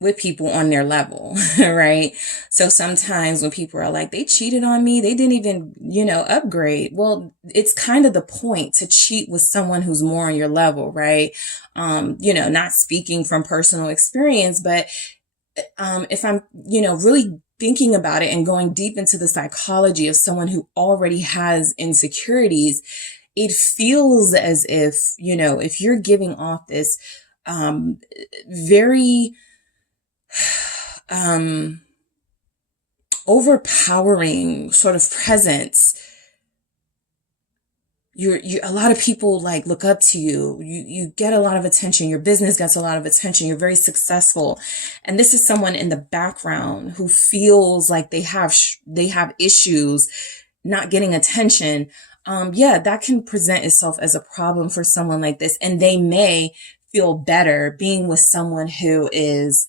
with people on their level, right? So sometimes when people are like, they cheated on me, they didn't even, you know, upgrade. Well, it's kind of the point to cheat with someone who's more on your level, right? You know, not speaking from personal experience, but if I'm, you know, really thinking about it and going deep into the psychology of someone who already has insecurities, it feels as if, you know, if you're giving off this very overpowering sort of presence, you a lot of people like look up to you. You get a lot of attention. Your business gets a lot of attention. You're very successful. And this is someone in the background who feels like they have issues not getting attention. Yeah, that can present itself as a problem for someone like this. And they may feel better being with someone who is,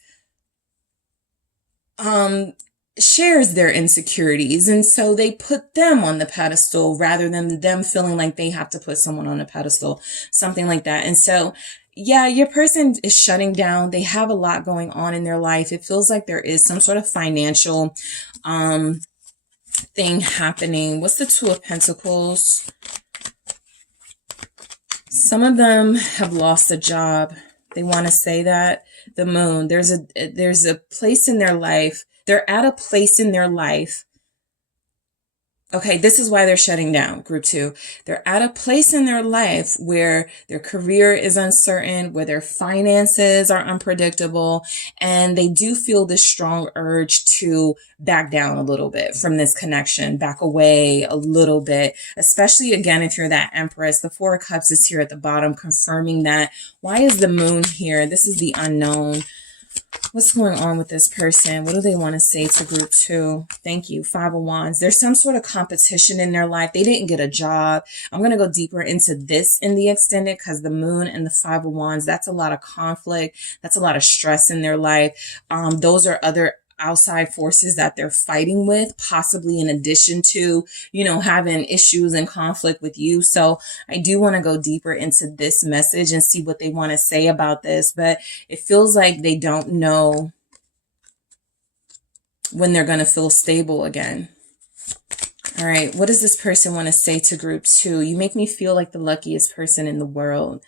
shares their insecurities, and so they put them on the pedestal rather than them feeling like they have to put someone on a pedestal, something like that. And so, yeah, your person is shutting down. They have a lot going on in their life. It feels like there is some sort of financial thing happening. What's the Two of Pentacles? Some of them have lost a job. They want to say that. The Moon, there's a place in their life. They're at a place in their life. Okay, this is why they're shutting down, group 2. They're at a place in their life where their career is uncertain, where their finances are unpredictable, and they do feel this strong urge to back down a little bit from this connection, back away a little bit, especially again, if you're that Empress. The Four of Cups is here at the bottom, confirming that. Why is the Moon here? This is the unknown. What's going on with this person? What do they want to say to group 2? Thank you. Five of Wands. There's some sort of competition in their life. They didn't get a job. I'm going to go deeper into this in the extended because the Moon and the Five of Wands, that's a lot of conflict. That's a lot of stress in their life. Those are other outside forces that they're fighting with, possibly in addition to, having issues and conflict with you. So I do want to go deeper into this message and see what they want to say about this, but it feels like they don't know when they're going to feel stable again. All right. What does this person want to say to group 2? You make me feel like the luckiest person in the world.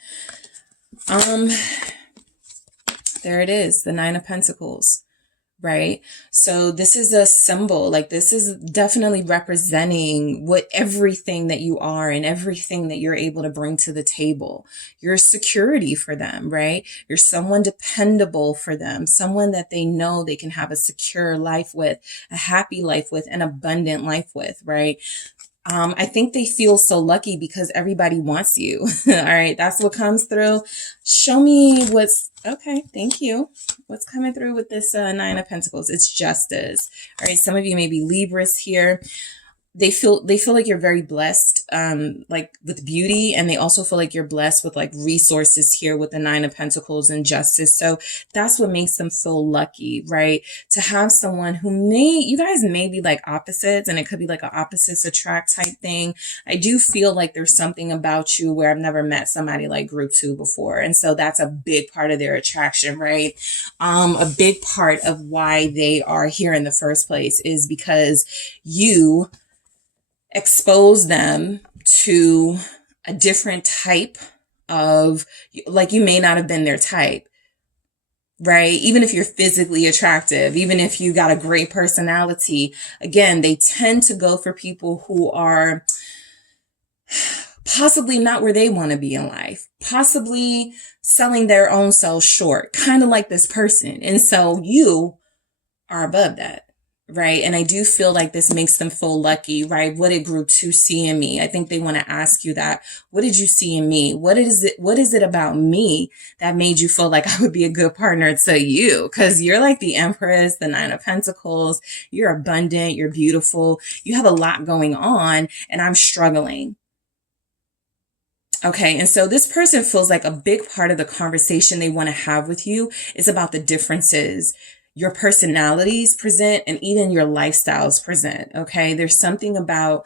There it is. The Nine of Pentacles. Right? So this is a symbol, like this is definitely representing what everything that you are and everything that you're able to bring to the table. You're security for them, right? You're someone dependable for them, someone that they know they can have a secure life with, a happy life with, an abundant life with, right? I think they feel so lucky because everybody wants you. All right. That's what comes through. Show me what's okay. Thank you. What's coming through with this Nine of Pentacles? It's justice. All right. Some of you may be Libras here. They feel like you're very blessed, like with beauty. And they also feel like you're blessed with like resources here with the Nine of Pentacles and justice. So that's what makes them feel lucky, right? To have someone who you guys may be like opposites, and it could be like an opposites attract type thing. I do feel like there's something about you where I've never met somebody like group 2 before. And so that's a big part of their attraction, right? A big part of why they are here in the first place is because you expose them to a different type of, like, you may not have been their type, right? Even if you're physically attractive, even if you got a great personality, again, they tend to go for people who are possibly not where they want to be in life, possibly selling their own selves short, kind of like this person. And so you are above that. Right. And I do feel like this makes them feel lucky, right? What did group 2 see in me? I think they want to ask you that. What did you see in me? What is it about me that made you feel like I would be a good partner to you? Because you're like the Empress, the Nine of Pentacles. You're abundant. You're beautiful. You have a lot going on, and I'm struggling. Okay. And so this person feels like a big part of the conversation they want to have with you is about the differences your personalities present and even your lifestyles present. Okay. There's something about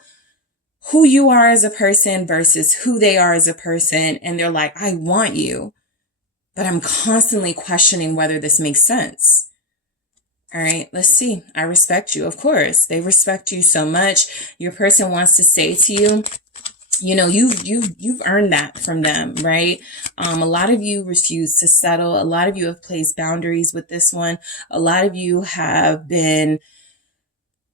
who you are as a person versus who they are as a person. And they're like, I want you, but I'm constantly questioning whether this makes sense. All right. Let's see. I respect you. Of course, they respect you so much. Your person wants to say to you, you've earned that from them, right? A lot of you refuse to settle. A lot of you have placed boundaries with this one. A lot of you have been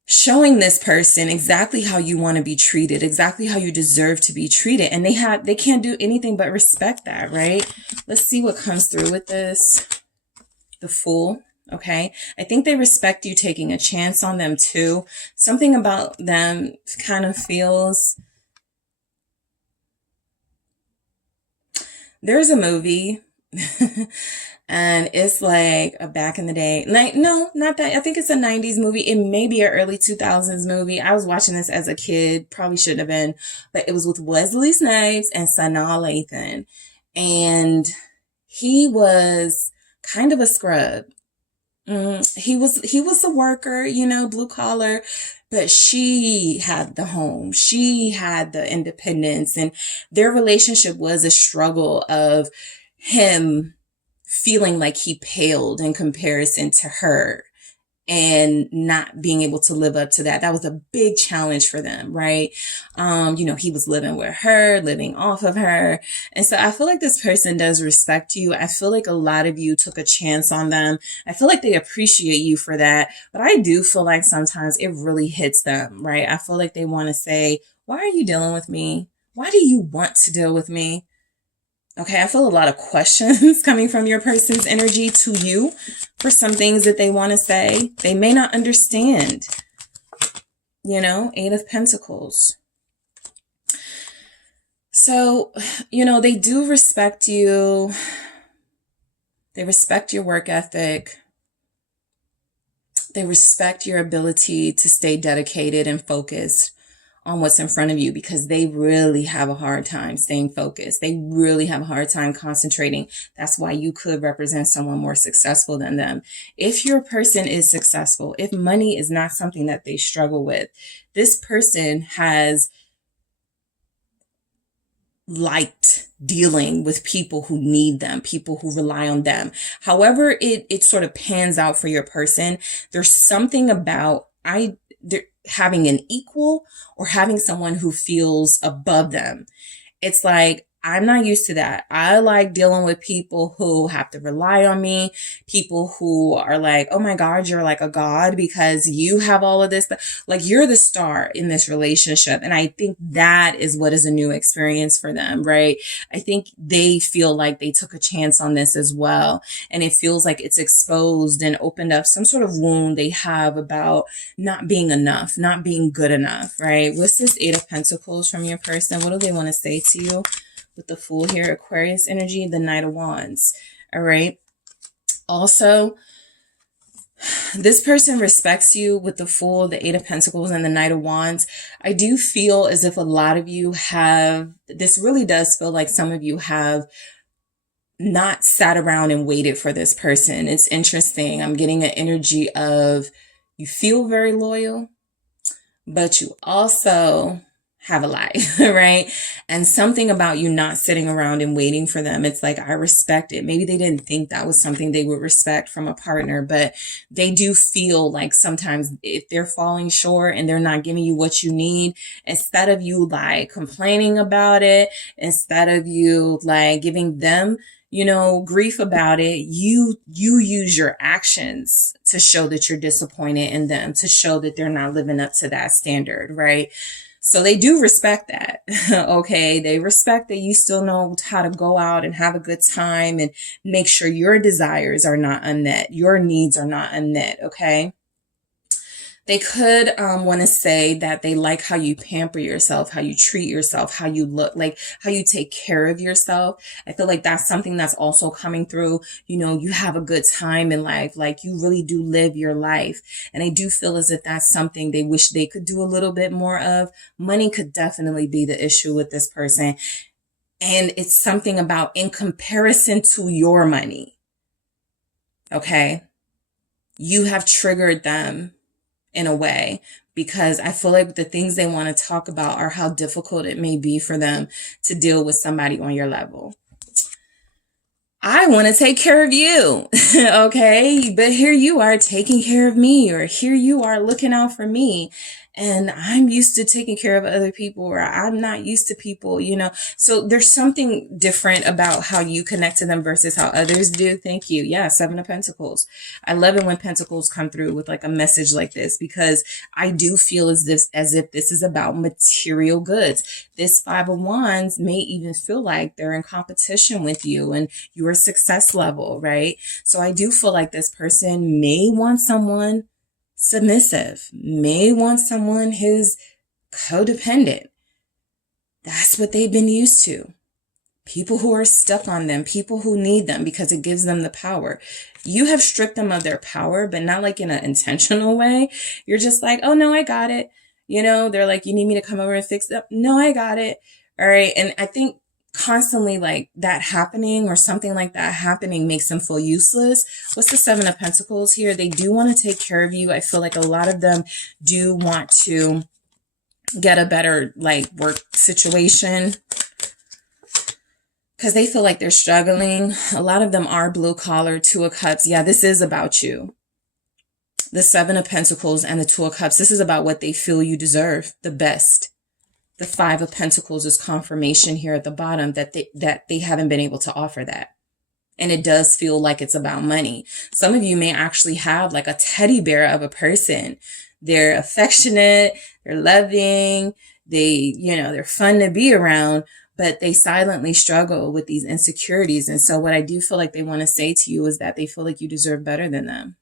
showing this person exactly how you want to be treated, exactly how you deserve to be treated. And they can't do anything but respect that, right? Let's see what comes through with this. The Fool. Okay. I think they respect you taking a chance on them too. Something about them kind of feels. There's a movie and it's like a back in the day. No, not that. I think it's a 90s movie. It may be an early 2000s movie. I was watching this as a kid. Probably shouldn't have been, but it was with Wesley Snipes and Sanaa Lathan. And he was kind of a scrub. He was a worker, blue collar, but she had the home. She had the independence, and their relationship was a struggle of him feeling like he paled in comparison to her. and not being able to live up to that. That was a big challenge for them, right? He was living with her, living off of her. And so I feel like this person does respect you. I feel like a lot of you took a chance on them. I feel like they appreciate you for that. But I do feel like sometimes it really hits them, right? I feel like they want to say, why are you dealing with me? Why do you want to deal with me? Okay, I feel a lot of questions coming from your person's energy to you for some things that they want to say. They may not understand. 8 of Pentacles. So, they do respect you. They respect your work ethic. They respect your ability to stay dedicated and focused on what's in front of you, because they really have a hard time staying focused. They really have a hard time concentrating. That's why you could represent someone more successful than them. If your person is successful, if money is not something that they struggle with, this person has liked dealing with people who need them, people who rely on them. However it sort of pans out for your person, there's something about having an equal or having someone who feels above them. It's like, I'm not used to that. I like dealing with people who have to rely on me, people who are like, oh my God, you're like a god because you have all of this stuff. Like, you're the star in this relationship. And I think that is what is a new experience for them, right? I think they feel like they took a chance on this as well. And it feels like it's exposed and opened up some sort of wound they have about not being enough, not being good enough, right? What's this 8 of Pentacles from your person? What do they want to say to you? With the Fool here, Aquarius energy, the Knight of Wands. All right. Also, this person respects you with the Fool, the 8 of Pentacles, and the Knight of Wands. I do feel as if a lot of you have, this really does feel like some of you have not sat around and waited for this person. It's interesting. I'm getting an energy of you feel very loyal, but you also have a life, right? And something about you not sitting around and waiting for them. It's like, I respect it. Maybe they didn't think that was something they would respect from a partner, but they do feel like sometimes if they're falling short and they're not giving you what you need, instead of you like complaining about it, instead of you like giving them, grief about it, you use your actions to show that you're disappointed in them, to show that they're not living up to that standard, right? So they do respect that. Okay. They respect that you still know how to go out and have a good time and make sure your desires are not unmet. Your needs are not unmet. Okay. They could want to say that they like how you pamper yourself, how you treat yourself, how you look, like how you take care of yourself. I feel like that's something that's also coming through. You have a good time in life, like you really do live your life. And I do feel as if that's something they wish they could do a little bit more of. Money could definitely be the issue with this person. And it's something about in comparison to your money. Okay. You have triggered them in a way, because I feel like the things they want to talk about are how difficult it may be for them to deal with somebody on your level. I want to take care of you. Okay. But here you are taking care of me, or here you are looking out for me. And I'm used to taking care of other people, or I'm not used to people, So there's something different about how you connect to them versus how others do. Thank you. Yeah. 7 of Pentacles. I love it when Pentacles come through with like a message like this, because I do feel as if this is about material goods. This 5 of Wands may even feel like they're in competition with you and your success level, right? So I do feel like this person may want someone submissive, may want someone who's codependent. That's what they've been used to. People who are stuck on them, people who need them because it gives them the power. You have stripped them of their power, but not like in an intentional way. You're just like, oh no, I got it. They're like, you need me to come over and fix it? No, I got it. All right. And I think constantly like that happening or something like that happening makes them feel useless. What's the 7 of Pentacles here? They do want to take care of you. I feel like a lot of them do want to get a better like work situation because they feel like they're struggling. A lot of them are blue collar, 2 of Cups. Yeah, this is about you. The Seven of Pentacles and the Two of Cups. This is about what they feel you deserve the best. The Five of Pentacles is confirmation here at the bottom that they haven't been able to offer that. And it does feel like it's about money. Some of you may actually have like a teddy bear of a person. They're affectionate, they're loving, they're fun to be around, but they silently struggle with these insecurities. And so what I do feel like they want to say to you is that they feel like you deserve better than them.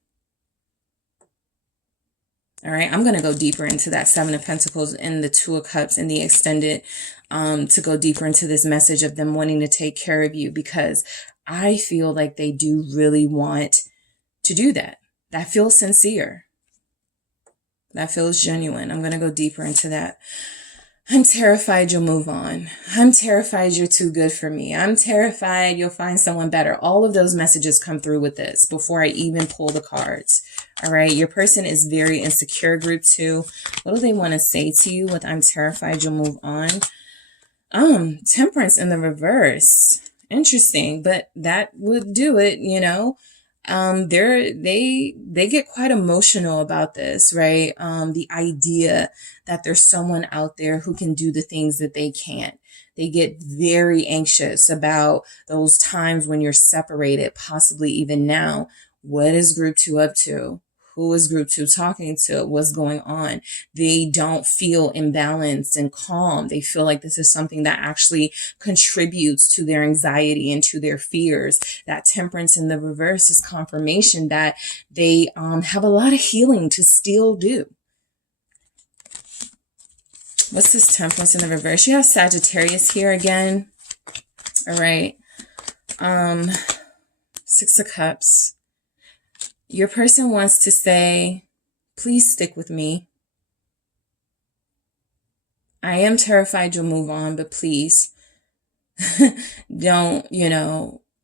All right, I'm going to go deeper into that Seven of Pentacles and the Two of Cups and the extended to go deeper into this message of them wanting to take care of you, because I feel like they do really want to do that. That feels sincere. That feels genuine. I'm going to go deeper into that. I'm terrified you'll move on. I'm terrified you're too good for me. I'm terrified you'll find someone better. All of those messages come through with this before I even pull the cards. All right. Your person is very insecure, group 2. What do they want to say to you with I'm terrified you'll move on? Temperance in the reverse. Interesting, but that would do it, they get quite emotional about this, right? The idea that there's someone out there who can do the things that they can't. They get very anxious about those times when you're separated, possibly even now. What is group 2 up to? Who is group 2 talking to? What's going on? They don't feel imbalanced and calm. They feel like this is something that actually contributes to their anxiety and to their fears. That Temperance in the reverse is confirmation that they have a lot of healing to still do. What's this Temperance in the reverse? You have Sagittarius here again. All right. Six of Cups. Your person wants to say, please stick with me. I am terrified you'll move on, but please don't,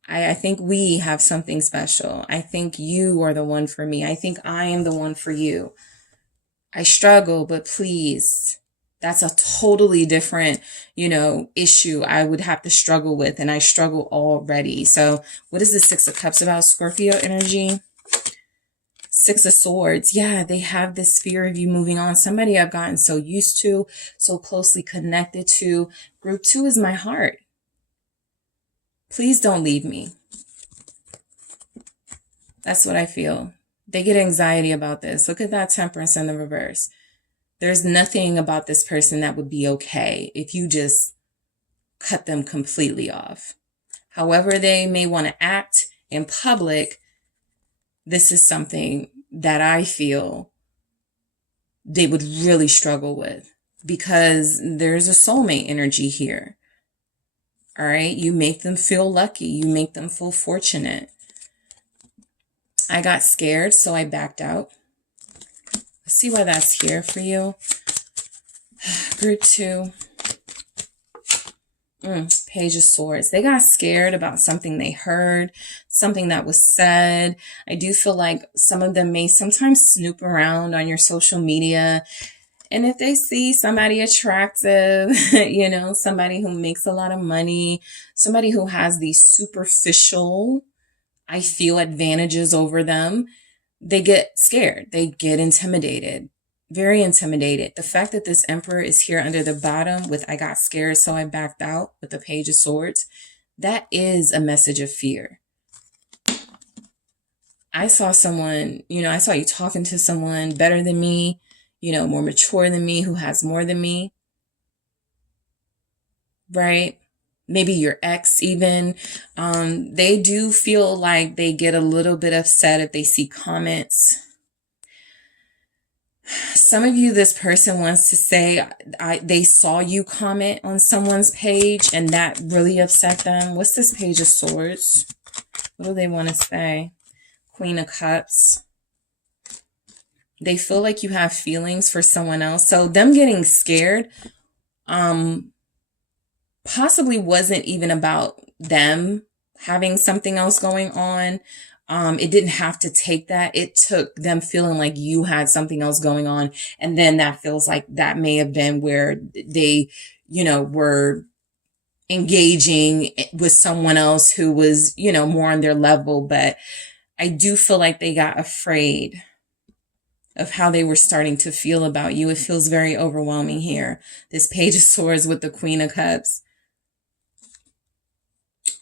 I think we have something special. I think you are the one for me. I think I am the one for you. I struggle, but please. That's a totally different, issue I would have to struggle with, and I struggle already. So what is the Six of Cups about? Scorpio energy. Six of Swords. Yeah, they have this fear of you moving on. Somebody I've gotten so used to, so closely connected to. Group 2 is my heart. Please don't leave me. That's what I feel. They get anxiety about this. Look at that Temperance in the reverse. There's nothing about this person that would be okay if you just cut them completely off. However they may want to act in public, this is something that I feel they would really struggle with, because there's a soulmate energy here. All right. You make them feel lucky. You make them feel fortunate. I got scared, so I backed out. Let's see why that's here for you. Group 2. Page of Swords. They got scared about something they heard, something that was said. I do feel like some of them may sometimes snoop around on your social media. And if they see somebody attractive, somebody who makes a lot of money, somebody who has these superficial, I feel, advantages over them, they get scared. They get intimidated. Very intimidated. The fact that this Emperor is here under the bottom with I got scared, so I backed out with the Page of Swords, that is a message of fear. I saw someone, I saw you talking to someone better than me, more mature than me, who has more than me, right? Maybe your ex even. They do feel like they get a little bit upset if they see comments. Some of you, this person wants to say they saw you comment on someone's page and that really upset them. What's this Page of Swords? What do they want to say? Queen of Cups. They feel like you have feelings for someone else. So them getting scared possibly wasn't even about them having something else going on. It didn't have to take that. It took them feeling like you had something else going on. And then that feels like that may have been where they, were engaging with someone else who was, more on their level. But I do feel like they got afraid. of how they were starting to feel about you. It feels very overwhelming here. This Page of Swords with the Queen of Cups.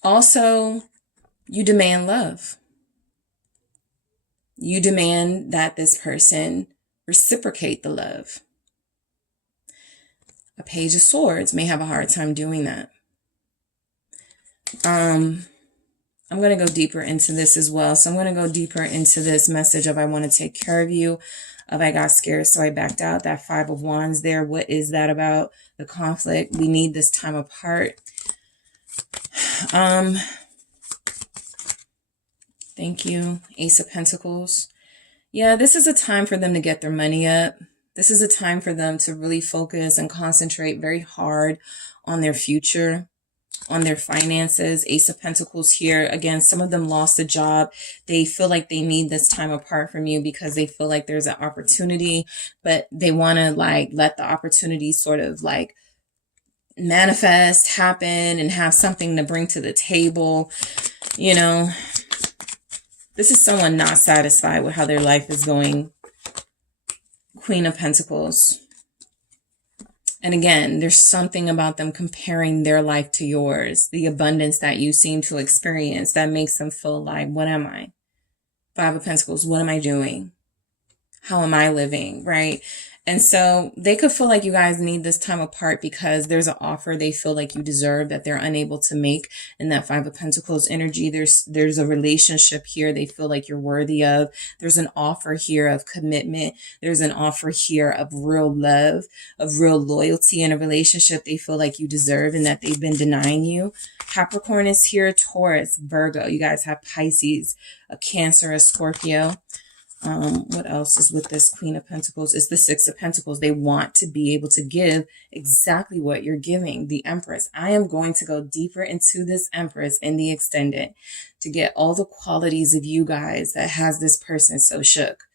Also, you demand love. You demand that this person reciprocate the love. A Page of Swords may have a hard time doing that. I'm going to go deeper into this as well. So I'm going to go deeper into this message of I want to take care of you, of I got scared, so I backed out. That Five of Wands there. What is that about? The conflict. We need this time apart. Thank you. Ace of Pentacles. Yeah, this is a time for them to get their money up. This is a time for them to really focus and concentrate very hard on their future, on their finances. Ace of Pentacles here. Again, some of them lost a job. They feel like they need this time apart from you because they feel like there's an opportunity, but they want to like let the opportunity sort of like manifest, happen, and have something to bring to the table. You know, this is someone not satisfied with how their life is going. Queen of Pentacles. And again, there's something about them comparing their life to yours. The abundance that you seem to experience that makes them feel like, what am I? Five of Pentacles, what am I doing? How am I living, right? And so they could feel like you guys need this time apart because there's an offer they feel like you deserve that they're unable to make. In that Five of Pentacles energy, there's a relationship here they feel like you're worthy of. There's an offer here of commitment. There's an offer here of real love, of real loyalty in a relationship they feel like you deserve and that they've been denying you. Capricorn is here, Taurus, Virgo. You guys have Pisces, a Cancer, a Scorpio. What else is with this Queen of Pentacles? It's the Six of Pentacles. They want to be able to give exactly what you're giving. The Empress. I am going to go deeper into this Empress in the extended to get all the qualities of you guys that has this person so shook.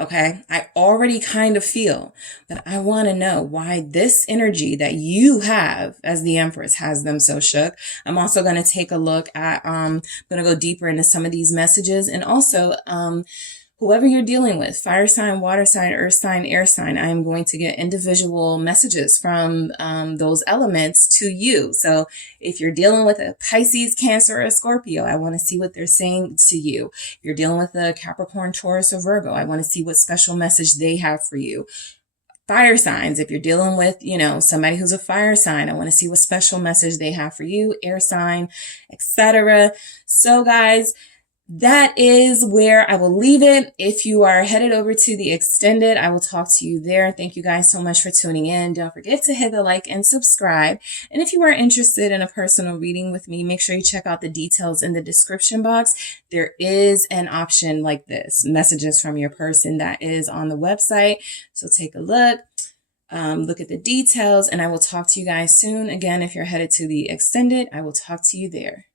Okay, I already kind of feel, but I want to know why this energy that you have as the Empress has them so shook. I'm also going to take a look at, I'm going to go deeper into some of these messages, and also, whoever you're dealing with, fire sign, water sign, earth sign, air sign, I am going to get individual messages from those elements to you. So if you're dealing with a Pisces, Cancer, or a Scorpio, I want to see what they're saying to you. If you're dealing with a Capricorn, Taurus, or Virgo, I want to see what special message they have for you. Fire signs, if you're dealing with, you know, somebody who's a fire sign, I want to see what special message they have for you, air sign, etc. So guys, that is where I will leave it. If you are headed over to the extended, I will talk to you there. Thank you guys so much for tuning in. Don't forget to hit the like and subscribe. And if you are interested in a personal reading with me, make sure you check out the details in the description box. There is an option like this, messages from your person, that is on the website. So take a look. Look at the details, and I will talk to you guys soon. Again, if you're headed to the extended, I will talk to you there.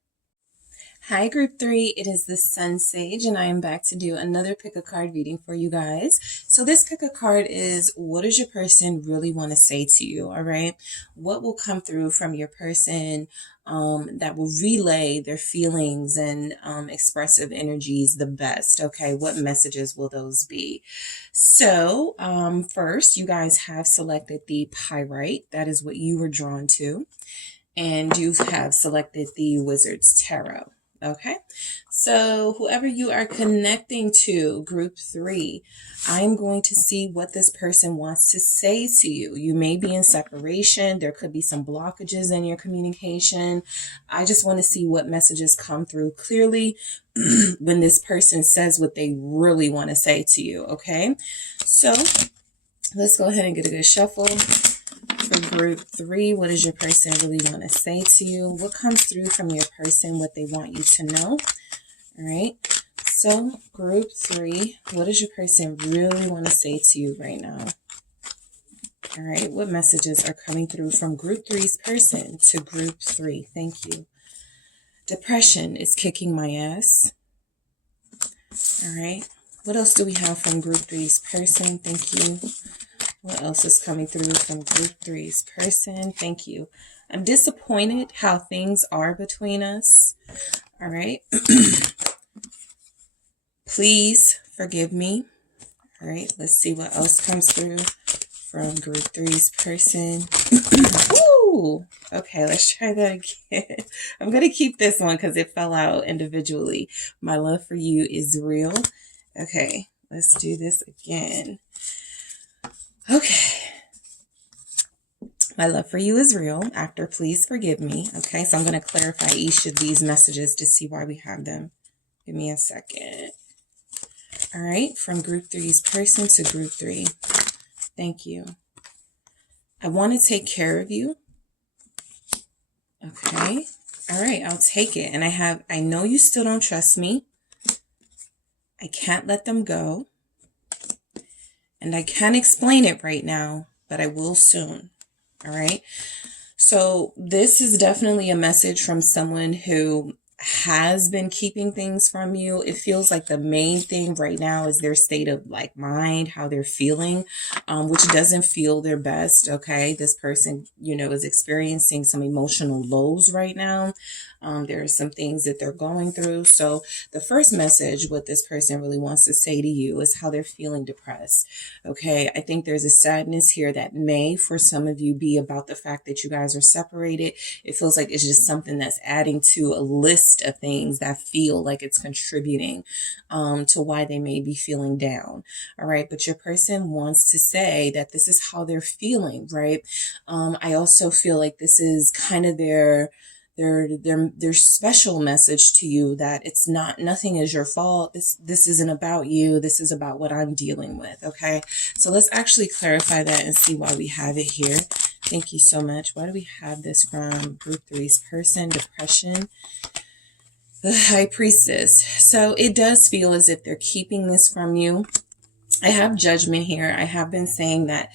Hi, Group 3. It is the SunSage, and I am back to do another pick a card reading for you guys. So this pick a card is, what does your person really want to say to you? All right. What will come through from your person that will relay their feelings and expressive energies the best? Okay. What messages will those be? So first, you guys have selected the Pyrite. That is what you were drawn to. And you have selected the Wizard's Tarot. Okay, so whoever you are connecting to, Group 3, I'm going to see what this person wants to say to you. You may be in separation. There could be some blockages in your communication. I just want to see what messages come through clearly when this person says what they really want to say to you. Okay, so let's go ahead and get a good shuffle. For Group 3, what does your person really want to say to you? What comes through from your person, what they want you to know? All right. So Group 3, what does your person really want to say to you right now? All right. What messages are coming through from Group 3's person to Group 3? Thank you. Depression is kicking my ass. All right. What else do we have from Group 3's person? Thank you. What else is coming through from Group 3's person? Thank you. I'm disappointed how things are between us. All right. Please forgive me All right, let's see what else comes through from group three's person. Ooh, okay, let's try that again. I'm going to keep this one because it fell out individually. My love for you is real. Okay, let's do this again. Okay. My love for you is real. Actor, please forgive me. Okay, so I'm going to clarify each of these messages to see why we have them. Give me a second. All right, from group three's person to group three. Thank you. I want to take care of you. Okay. All right, I'll take it. And I know you still don't trust me. I can't let them go. And I can't explain it right now, but I will soon. All right. So this is definitely a message from someone who has been keeping things from you. It feels like the main thing right now is their state of like mind, how they're feeling, which doesn't feel their best. Okay. This person, is experiencing some emotional lows right now. There are some things that they're going through. So the first message, what this person really wants to say to you is how they're feeling depressed. Okay. I think there's a sadness here that may, for some of you, be about the fact that you guys are separated. It feels like it's just something that's adding to a list of things that feel like it's contributing to why they may be feeling down. All right. But your person wants to say that this is how they're feeling, right? I also feel like this is kind of their special message to you, that it's nothing is your fault. This isn't about you. This is about what I'm dealing with. Okay. So let's actually clarify that and see why we have it here. Thank you so much. Why do we have this from group three's person? Depression. The High Priestess. So it does feel as if they're keeping this from you. I have Judgment here. I have been saying that,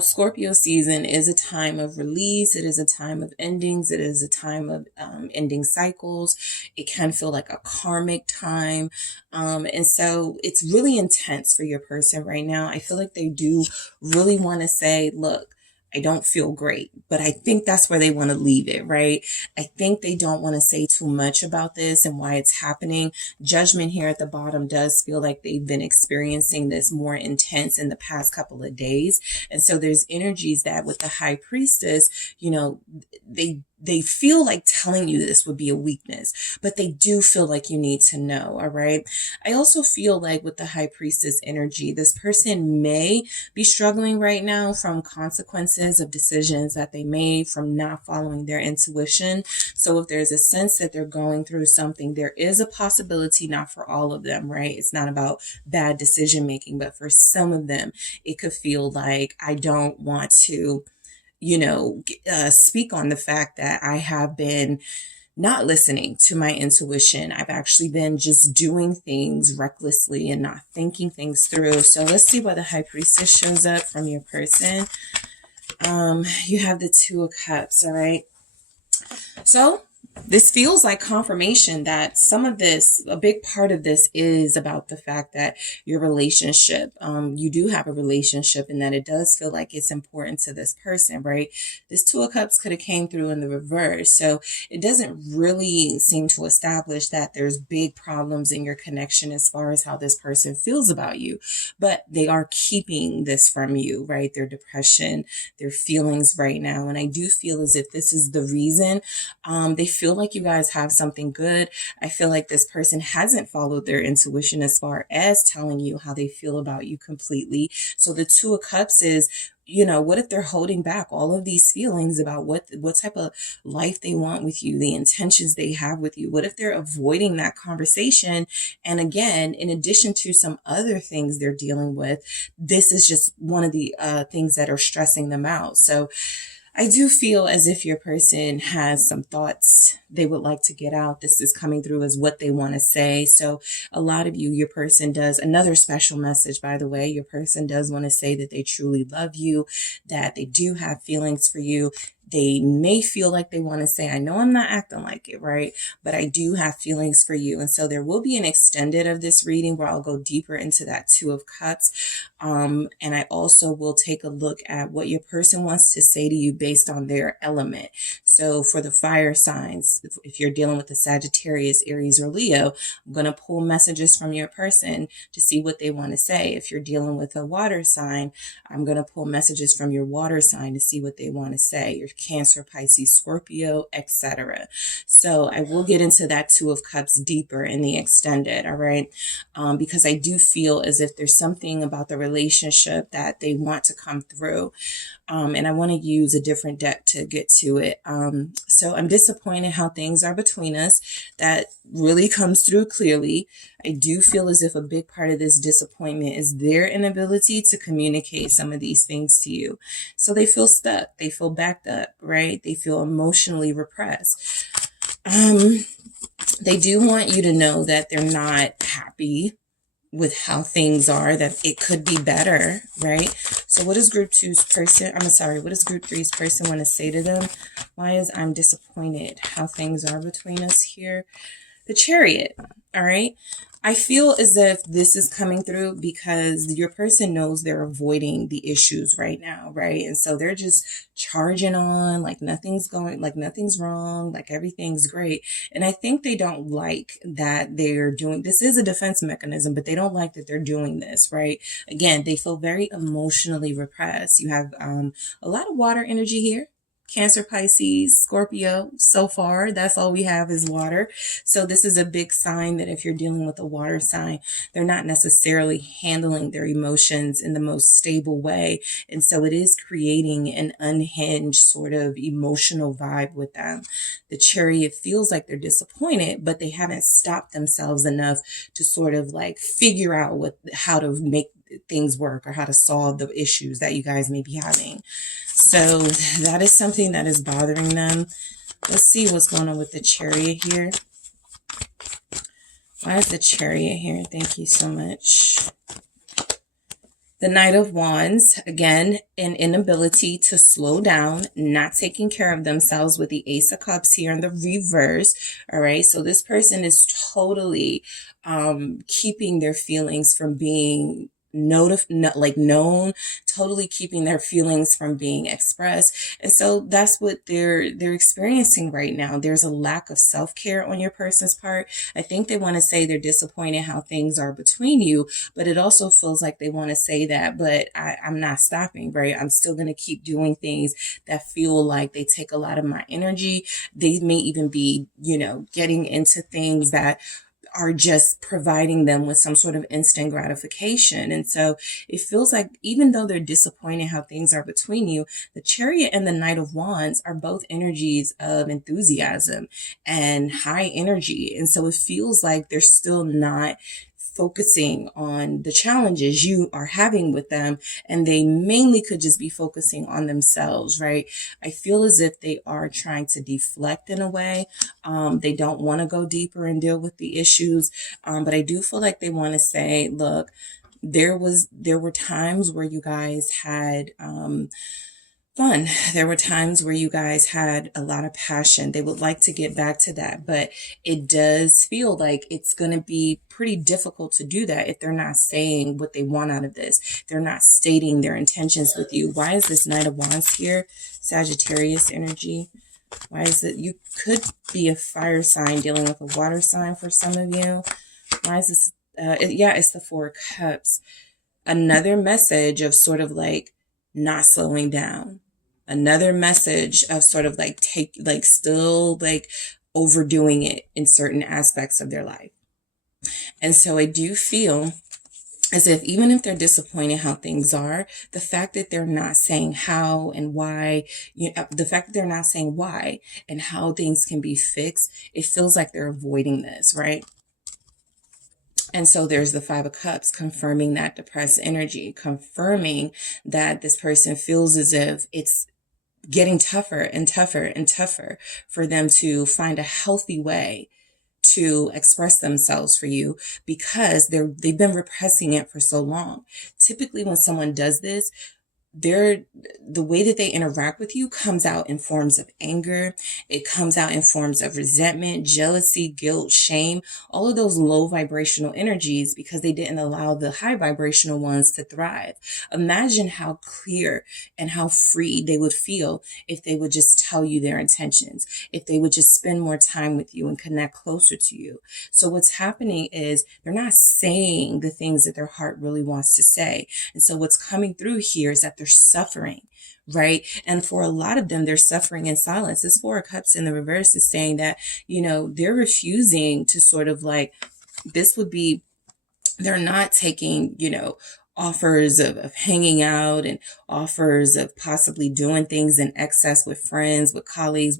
Scorpio season is a time of release. It is a time of endings. It is a time of ending cycles. It can feel like a karmic time. And so it's really intense for your person right now. I feel like they do really want to say, look, I don't feel great, but I think that's where they want to leave it, right? I think they don't want to say too much about this and why it's happening. Judgment here at the bottom does feel like they've been experiencing this more intense in the past couple of days. And so there's energies that with the High Priestess, they feel like telling you this would be a weakness, but they do feel like you need to know. All right. I also feel like with the High Priestess energy, this person may be struggling right now from consequences of decisions that they made from not following their intuition. So if there's a sense that they're going through something, there is a possibility, not for all of them, right? It's not about bad decision making, but for some of them, it could feel like, I don't want to speak on the fact that I have been not listening to my intuition. I've actually been just doing things recklessly and not thinking things through. So let's see why the High Priestess shows up from your person. You have the Two of Cups. All right. So this feels like confirmation that some of this, a big part of this is about the fact that your relationship, you do have a relationship, and that it does feel like it's important to this person, right? This Two of Cups could have came through in the reverse. So it doesn't really seem to establish that there's big problems in your connection as far as how this person feels about you, but they are keeping this from you, right? Their depression, their feelings right now. And I do feel as if this is the reason. They feel like you guys have something good. I feel like this person hasn't followed their intuition as far as telling you how they feel about you completely. So the Two of Cups is, what if they're holding back all of these feelings about what type of life they want with you, the intentions they have with you? What if they're avoiding that conversation? And again, in addition to some other things they're dealing with, this is just one of the things that are stressing them out. So I do feel as if your person has some thoughts they would like to get out. This is coming through as what they want to say. So a lot of you, your person does, another special message, by the way, your person does want to say that they truly love you, that they do have feelings for you. They may feel like they want to say, I know I'm not acting like it, right? But I do have feelings for you. And so there will be an extended of this reading where I'll go deeper into that Two of Cups. And I also will take a look at what your person wants to say to you based on their element. So for the fire signs, if you're dealing with the Sagittarius, Aries, or Leo, I'm going to pull messages from your person to see what they want to say. If you're dealing with a water sign, I'm going to pull messages from your water sign to see what they want to say. Your Cancer, Pisces, Scorpio, etc. So I will get into that Two of Cups deeper in the extended, all right? Because I do feel as if there's something about the relationship that they want to come through. And I want to use a different deck to get to it. So I'm disappointed how things are between us. That really comes through clearly. I do feel as if a big part of this disappointment is their inability to communicate some of these things to you. So they feel stuck. They feel backed up, right? They feel emotionally repressed. They do want you to know that they're not happy with how things are, that it could be better, right? So what does group what does group three's person want to say to them? Why is I'm disappointed how things are between us here? The Chariot, all right? I feel as if this is coming through because your person knows they're avoiding the issues right now, right? And so they're just charging on like nothing's wrong, like everything's great. And I think they don't like that they're doing, this is a defense mechanism, but they don't like that they're doing this, right? Again, they feel very emotionally repressed. You have a lot of water energy here. Cancer, Pisces, Scorpio, so far, that's all we have is water. So this is a big sign that if you're dealing with a water sign, they're not necessarily handling their emotions in the most stable way. And so it is creating an unhinged sort of emotional vibe with them. The Chariot feels like they're disappointed, but they haven't stopped themselves enough to sort of like figure out how to make things work or how to solve the issues that you guys may be having. So that is something that is bothering them. Let's see what's going on with the Chariot here. Why is the Chariot here? Thank you so much. The Knight of Wands, again, an inability to slow down, not taking care of themselves with the Ace of Cups here in the reverse. All right. So this person is totally keeping their feelings from being known, totally keeping their feelings from being expressed. And so that's what they're experiencing right now. There's a lack of self-care on your person's part. I think they want to say they're disappointed how things are between you, but it also feels like they want to say that, but I'm not stopping, right? I'm still going to keep doing things that feel like they take a lot of my energy. They may even be, getting into things that are just providing them with some sort of instant gratification. And so it feels like even though they're disappointed how things are between you, the Chariot and the Knight of Wands are both energies of enthusiasm and high energy. And so it feels like they're still not focusing on the challenges you are having with them, and they mainly could just be focusing on themselves, right? I feel as if they are trying to deflect in a way. They don't want to go deeper and deal with the issues, but I do feel like they want to say, look, there were times where you guys had fun. There were times where you guys had a lot of passion. They would like to get back to that, but it does feel like it's going to be pretty difficult to do that if they're not saying what they want out of this. They're not stating their intentions with you. Why is this Knight of Wands here? Sagittarius energy. Why is it? You could be a fire sign dealing with a water sign for some of you. Why is this? It's the Four of Cups. Another message of sort of like not slowing down. Another message of sort of like still overdoing it in certain aspects of their life. And so I do feel as if even if they're disappointed how things are, the fact that they're not saying how and why, the fact that they're not saying why and how things can be fixed, it feels like they're avoiding this, right? And so there's the Five of Cups confirming that depressed energy, confirming that this person feels as if it's getting tougher and tougher and tougher for them to find a healthy way to express themselves for you because they've been repressing it for so long. Typically when someone does this, the way that they interact with you comes out in forms of anger. It comes out in forms of resentment, jealousy, guilt, shame, all of those low vibrational energies, because they didn't allow the high vibrational ones to thrive. Imagine how clear and how free they would feel if they would just tell you their intentions, if they would just spend more time with you and connect closer to you. So what's happening is they're not saying the things that their heart really wants to say. And so what's coming through here is that they're suffering, right? And for a lot of them, they're suffering in silence. This Four of Cups in the reverse is saying that, they're refusing to sort of like, they're not taking, offers of hanging out and offers of possibly doing things in excess with friends, with colleagues,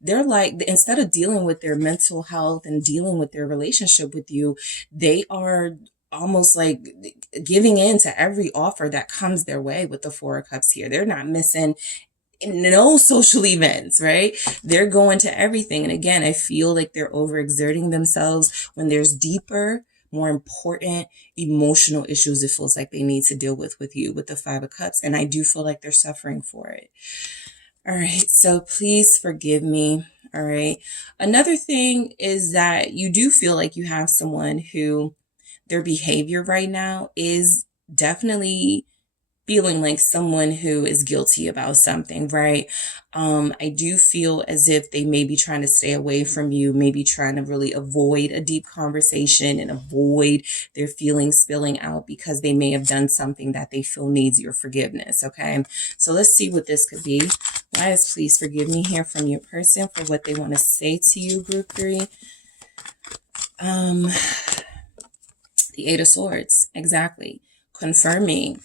they're like, instead of dealing with their mental health and dealing with their relationship with you, they are almost like giving in to every offer that comes their way with the Four of Cups here. They're not missing no social events, right? They're going to everything. And again, I feel like they're overexerting themselves when there's deeper, more important emotional issues it feels like they need to deal with you with the Five of Cups. And I do feel like they're suffering for it. All right. So please forgive me. All right. Another thing is that you do feel like you have someone who their behavior right now is definitely feeling like someone who is guilty about something, right? I do feel as if they may be trying to stay away from you, maybe trying to really avoid a deep conversation and avoid their feelings spilling out because they may have done something that they feel needs your forgiveness, okay? So let's see what this could be. Guys, please forgive me here from your person for what they want to say to you, group 3. The Eight of Swords, exactly. Confirming.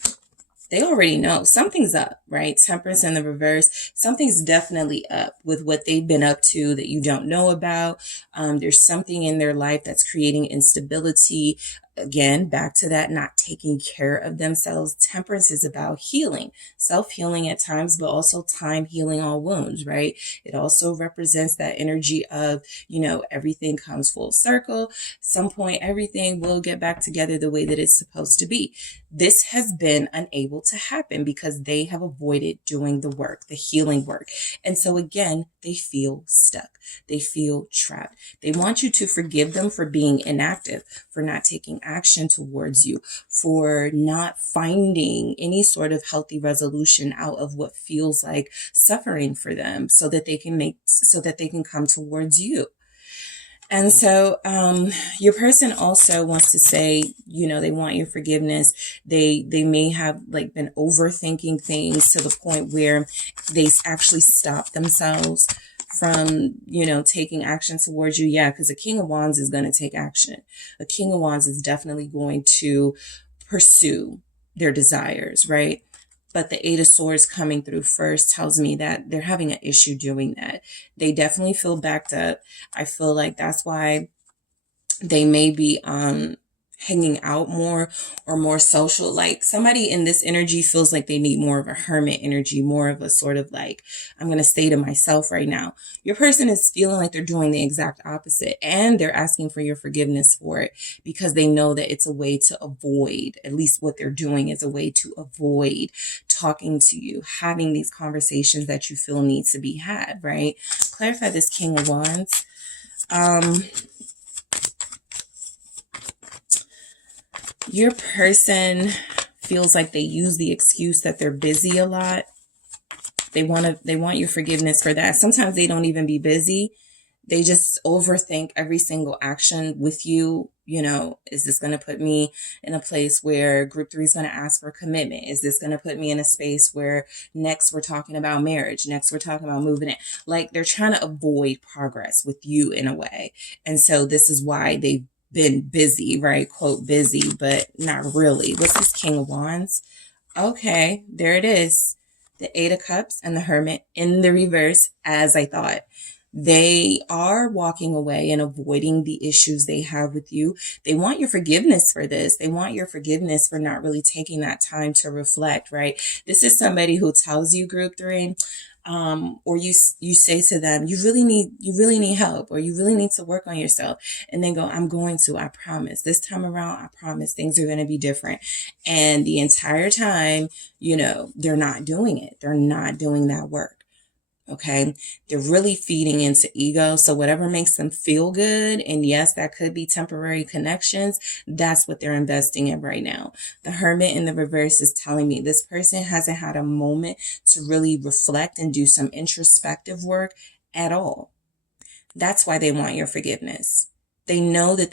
They already know something's up, right? Temperance in the reverse. Something's definitely up with what they've been up to that you don't know about. There's something in their life that's creating instability. Again, back to that, not taking care of themselves. Temperance is about healing, self-healing at times, but also time healing all wounds, right? It also represents that energy of, everything comes full circle. Some point, everything will get back together the way that it's supposed to be. This has been unable to happen because they have avoided doing the work, the healing work. And so again, they feel stuck. They feel trapped. They want you to forgive them for being inactive, for not taking action towards you, for not finding any sort of healthy resolution out of what feels like suffering for them so that they can come towards you. And so your person also wants to say, they want your forgiveness. They may have like been overthinking things to the point where they actually stop themselves from, taking action towards you. Yeah, because a King of Wands is going to take action. A King of Wands is definitely going to pursue their desires, right? But the Eight of Swords coming through first tells me that they're having an issue doing that. They definitely feel backed up. I feel like that's why they may be hanging out more or more social. Like somebody in this energy feels like they need more of a hermit energy, more of a sort of like, I'm going to stay to myself right now. Your person is feeling like they're doing the exact opposite, and they're asking for your forgiveness for it because they know that it's a way to avoid, at least what they're doing is a way to avoid talking to you, having these conversations that you feel need to be had, right? Clarify this King of Wands. Your person feels like they use the excuse that they're busy a lot. They want your forgiveness for that. Sometimes they don't even be busy. They just overthink every single action with you. Is this going to put me in a place where group 3 is going to ask for commitment? Is this going to put me in a space where next we're talking about marriage? Next we're talking about moving in. Like they're trying to avoid progress with you in a way. And so this is why they've been busy, right? Quote busy, but not really. What's this King of Wands? Okay, there it is. The Eight of Cups and the Hermit in the reverse, as I thought. They are walking away and avoiding the issues they have with you. They want your forgiveness for this. They want your forgiveness for not really taking that time to reflect, right? This is somebody who tells you, group 3, or you say to them, you really need help, or you really need to work on yourself. And they go, I promise. This time around, I promise things are going to be different. And the entire time, they're not doing it. They're not doing that work. Okay. They're really feeding into ego. So whatever makes them feel good, and yes, that could be temporary connections, that's what they're investing in right now. The Hermit in the reverse is telling me this person hasn't had a moment to really reflect and do some introspective work at all. That's why they want your forgiveness. They know that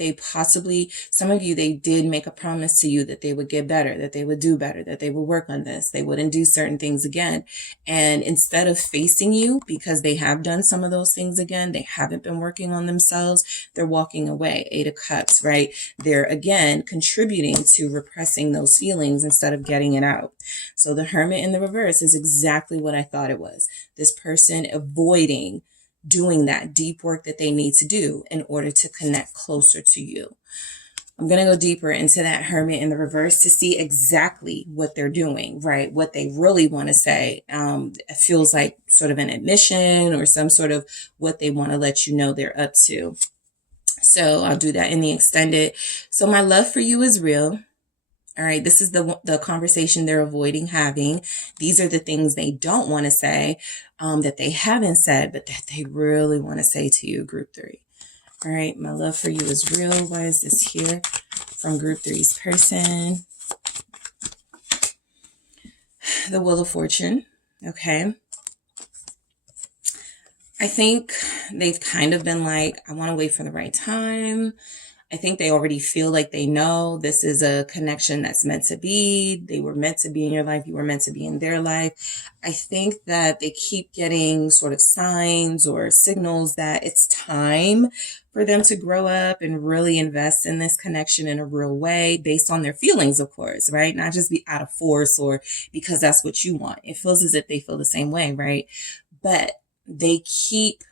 some of you, they did make a promise to you that they would get better, that they would do better, that they would work on this, they wouldn't do certain things again. And instead of facing you, because they have done some of those things again, they haven't been working on themselves, they're walking away. 8 of Cups, right? They're again contributing to repressing those feelings instead of getting it out. So the Hermit in the reverse is exactly what I thought it was. This person avoiding doing that deep work that they need to do in order to connect closer to you. I'm going to go deeper into that Hermit in the reverse to see exactly what they're doing, right? What they really want to say. It feels like sort of an admission or some sort of what they want to let you know they're up to. So I'll do that in the extended. So my love for you is real. All right, this is the conversation they're avoiding having. These are the things they don't want to say, that they haven't said, but that they really want to say to you, Group 3. All right, my love for you is real. Why is this here from Group 3's person? The Wheel of Fortune. Okay. I think they've kind of been like, I want to wait for the right time. I think they already feel like they know this is a connection that's meant to be. They were meant to be in your life. You were meant to be in their life. I think that they keep getting sort of signs or signals that it's time for them to grow up and really invest in this connection in a real way based on their feelings, of course, right? Not just be out of force or because that's what you want. It feels as if they feel the same way, right? But they keep,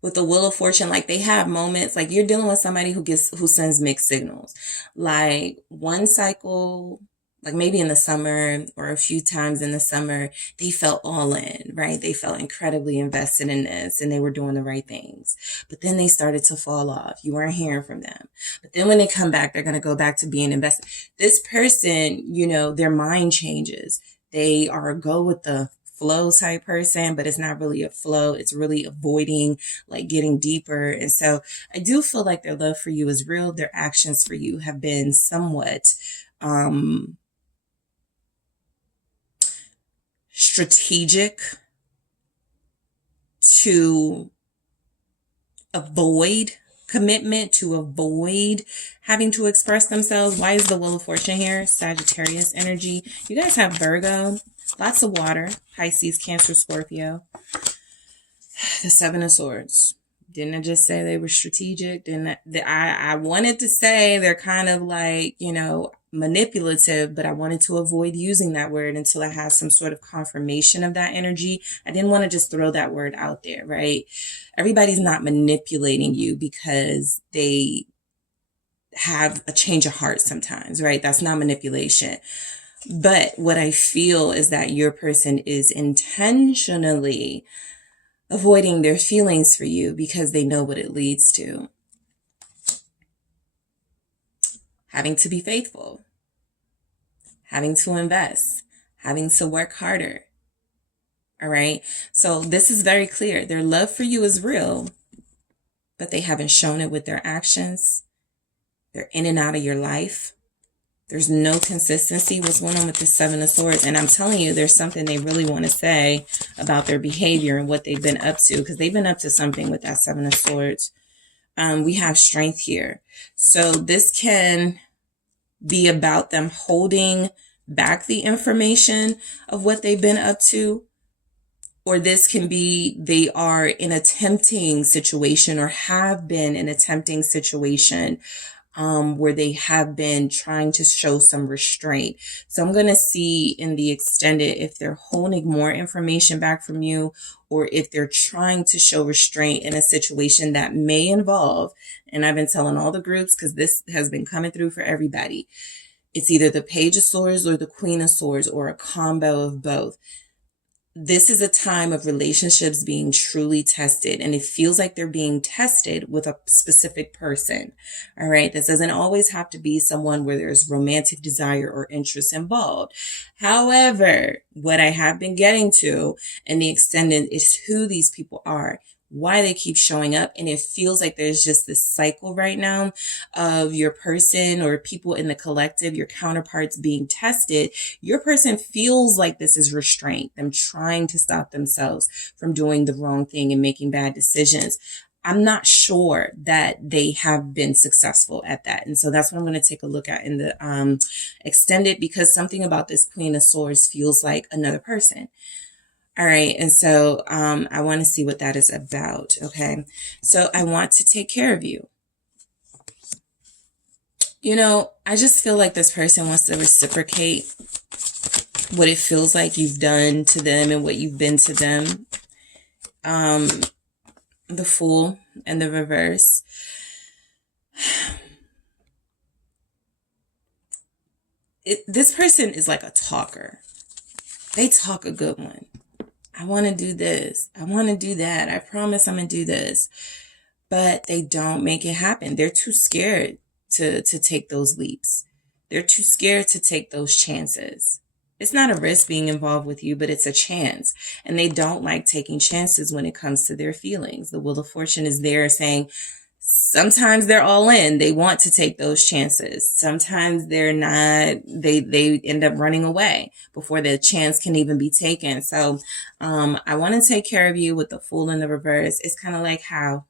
with the Wheel of Fortune, like they have moments, like you're dealing with somebody who sends mixed signals. Like one cycle, like maybe in the summer or a few times in the summer, they felt all in, right? They felt incredibly invested in this and they were doing the right things. But then they started to fall off. You weren't hearing from them. But then when they come back, they're going to go back to being invested. This person, their mind changes. They are a go with the flow type person, but it's not really a flow. It's really avoiding, like getting deeper. And so I do feel like their love for you is real. Their actions for you have been somewhat strategic to avoid commitment, to avoid having to express themselves. Why is the Wheel of Fortune here? Sagittarius energy. You guys have Virgo. Lots of water, Pisces, Cancer, Scorpio. The 7 of Swords. Didn't I just say they were strategic? I wanted to say they're kind of like, manipulative, but I wanted to avoid using that word until I had some sort of confirmation of that energy. I didn't want to just throw that word out there, right? Everybody's not manipulating you because they have a change of heart sometimes, right? That's not manipulation. But what I feel is that your person is intentionally avoiding their feelings for you because they know what it leads to. Having to be faithful, having to invest, having to work harder. All right. So this is very clear. Their love for you is real, but they haven't shown it with their actions. They're in and out of your life. There's no consistency. What's going on with the 7 of Swords? And I'm telling you, there's something they really want to say about their behavior and what they've been up to, because they've been up to something with that 7 of Swords. We have strength here. So this can be about them holding back the information of what they've been up to. Or this can be they are in a tempting situation or have been in a tempting situation where they have been trying to show some restraint. So I'm going to see in the extended if they're holding more information back from you or if they're trying to show restraint in a situation that may involve, and I've been telling all the groups because this has been coming through for everybody, it's either the Page of Swords or the Queen of Swords or a combo of both. this is a time of relationships being truly tested, and it feels like they're being tested with a specific person. All right. This doesn't always have to be someone where there's romantic desire or interest involved. However, what I have been getting to in the extended is who these people are, why they keep showing up. And it feels like there's just this cycle right now of your person or people in the collective, your counterparts being tested. Your person feels like this is restraint, them trying to stop themselves from doing the wrong thing and making bad decisions. I'm not sure that they have been successful at that. And so that's what I'm going to take a look at in the extended, because something about this Queen of Swords feels like another person. All right. And so I want to see what that is about. Okay. So I want to take care of you. You know, I just feel like this person wants to reciprocate what it feels like you've done to them and what you've been to them. The Fool and the Reverse. This person is like a talker. They talk a good one. I want to do this. I want to do that. I promise I'm going to do this. But they don't make it happen. They're too scared to take those leaps. They're too scared to take those chances. It's not a risk being involved with you, but it's a chance. And they don't like taking chances when it comes to their feelings. The Wheel of Fortune is there saying sometimes they're all in. They want to take those chances. Sometimes they're not. They end up running away before the chance can even be taken. So I want to take care of you with the Fool in the Reverse. It's kind of like how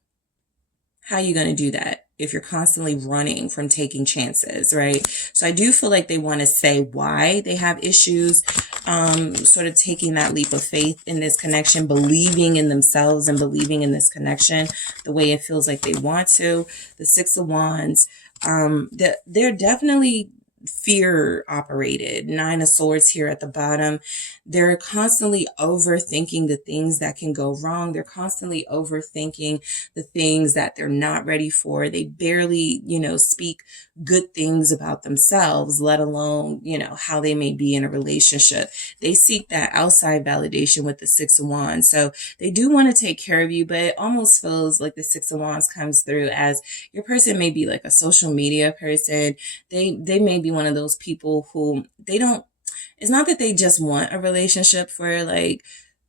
are you going to do that if you're constantly running from taking chances, right? So I do feel like they want to say why they have issues, sort of taking that leap of faith in this connection, believing in themselves and believing in this connection the way it feels like they want to. The Six of Wands, they're definitely fear operated. Nine of Swords here at the bottom. They're constantly overthinking the things that can go wrong. They're constantly overthinking the things that they're not ready for. They barely, speak good things about themselves, let alone, how they may be in a relationship. They seek that outside validation with the Six of Wands. So they do want to take care of you, but it almost feels like the Six of Wands comes through as your person may be like a social media person. They may be one of those people who it's not that they just want a relationship for like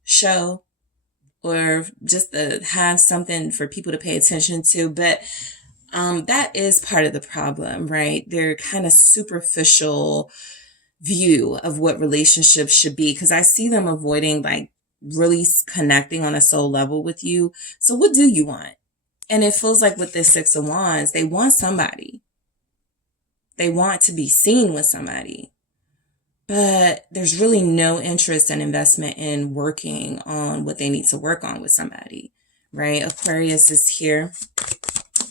show or just to have something for people to pay attention to, but that is part of the problem, right? They're kind of superficial view of what relationships should be, because I see them avoiding like really connecting on a soul level with you. So what do you want? And it feels like with this Six of Wands, they want somebody. They want to be seen with somebody. But there's really no interest and investment in working on what they need to work on with somebody, right? Aquarius is here.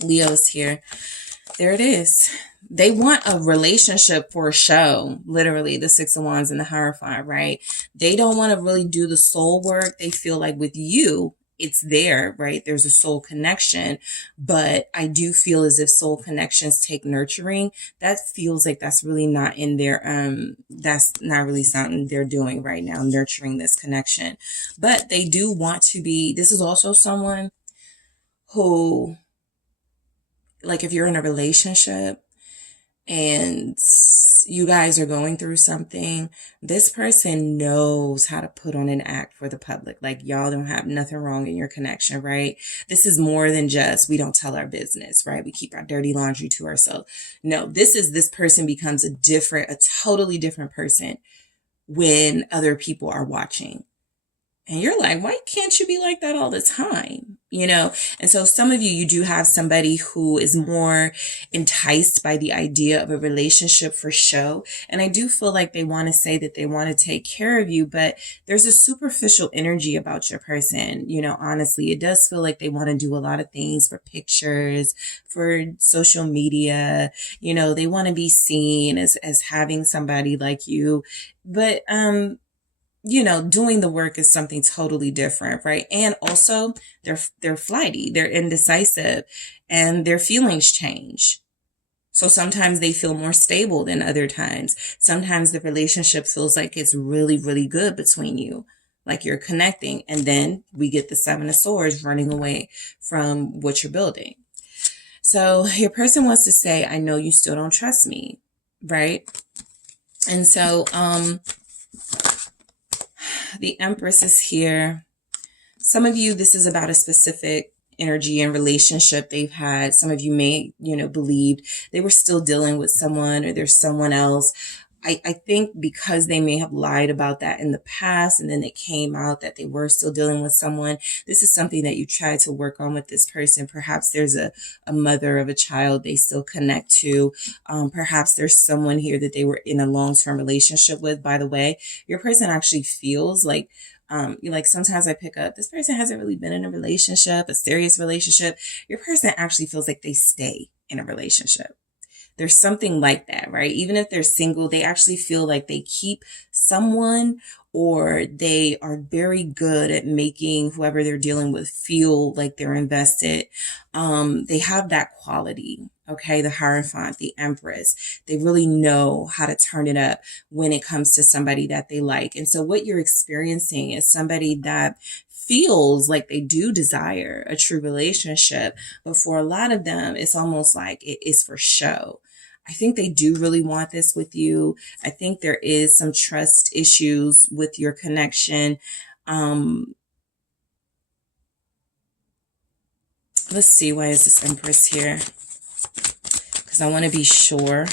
Leo is here. There it is. They want a relationship for a show, literally, the Six of Wands and the Hierophant, right? They don't want to really do the soul work. They feel like with you, it's there, right? There's a soul connection, but I do feel as if soul connections take nurturing. That feels like that's really not in their, that's not really something they're doing right now, nurturing this connection. But they do want to be, this is also someone who, like if you're in a relationship and you guys are going through something, this person knows how to put on an act for the public. Like y'all don't have nothing wrong in your connection, right? This is more than just, we don't tell our business, right? We keep our dirty laundry to ourselves. No, this person becomes a totally different person when other people are watching. And you're like, why can't you be like that all the time? And so some of you do have somebody who is more enticed by the idea of a relationship for show. And I do feel like they want to say that they want to take care of you, but there's a superficial energy about your person. Honestly, it does feel like they want to do a lot of things for pictures, for social media. They want to be seen as having somebody like you. But, doing the work is something totally different, right? And also they're flighty, they're indecisive, and their feelings change. So sometimes they feel more stable than other times. Sometimes the relationship feels like it's really, really good between you. like you're connecting. And then we get the Seven of Swords, running away from what you're building. So your person wants to say, I know you still don't trust me, right? And so the Empress is here. Some of you, this is about a specific energy and relationship they've had. Some of you may, believed they were still dealing with someone, or there's someone else. I think because they may have lied about that in the past, and then it came out that they were still dealing with someone. This is something that you tried to work on with this person. Perhaps there's a mother of a child they still connect to. Perhaps there's someone here that they were in a long-term relationship with. By the way, your person actually feels like, sometimes I pick up, this person hasn't really been in a relationship, a serious relationship. Your person actually feels like they stay in a relationship. There's something like that, right? Even if they're single, they actually feel like they keep someone, or they are very good at making whoever they're dealing with feel like they're invested. They have that quality, okay? The Hierophant, the Empress, they really know how to turn it up when it comes to somebody that they like. And so what you're experiencing is somebody that feels like they do desire a true relationship, but for a lot of them, it's almost like it is for show. I think they do really want this with you. I think there is some trust issues with your connection. Let's see, why is this Empress here? Because I want to be sure.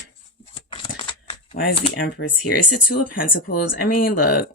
Why is the Empress here? It's the Two of Pentacles. I mean, look,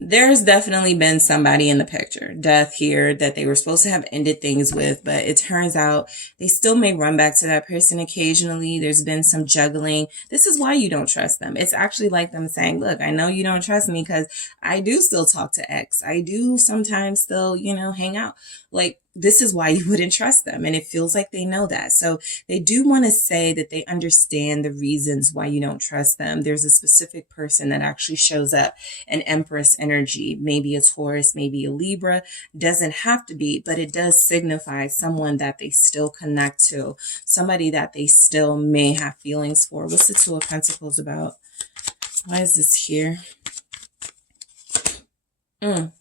there's definitely been somebody in the picture, death here, that they were supposed to have ended things with, but it turns out they still may run back to that person occasionally. There's been some juggling. This is why you don't trust them. It's actually like them saying, look, I know you don't trust me because I do still talk to X. I do sometimes still, hang out. Like, this is why you wouldn't trust them. And it feels like they know that. So they do want to say that they understand the reasons why you don't trust them. There's a specific person that actually shows up, an Empress energy, maybe a Taurus, maybe a Libra. Doesn't have to be, but it does signify someone that they still connect to, somebody that they still may have feelings for. What's the Two of Pentacles about? Why is this here?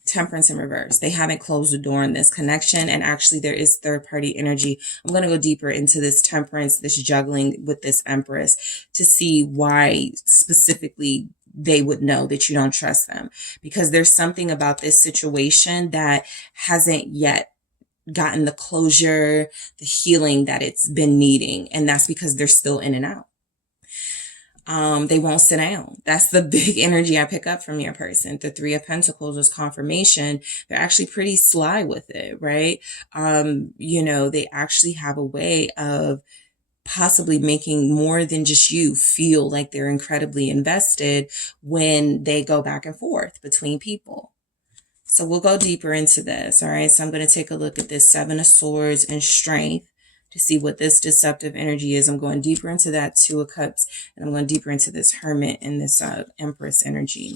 Temperance in reverse. They haven't closed the door on this connection. And actually there is third party energy. I'm going to go deeper into this temperance, this juggling with this Empress, to see why specifically they would know that you don't trust them. Because there's something about this situation that hasn't yet gotten the closure, the healing that it's been needing. And that's because they're still in and out. They won't sit down. That's the big energy I pick up from your person. The Three of Pentacles is confirmation. They're actually pretty sly with it, right? They actually have a way of possibly making more than just you feel like they're incredibly invested when they go back and forth between people. So we'll go deeper into this. All right. So I'm going to take a look at this Seven of Swords and Strength to see what this deceptive energy is. I'm going deeper into that Two of Cups, and I'm going deeper into this Hermit and this Empress energy.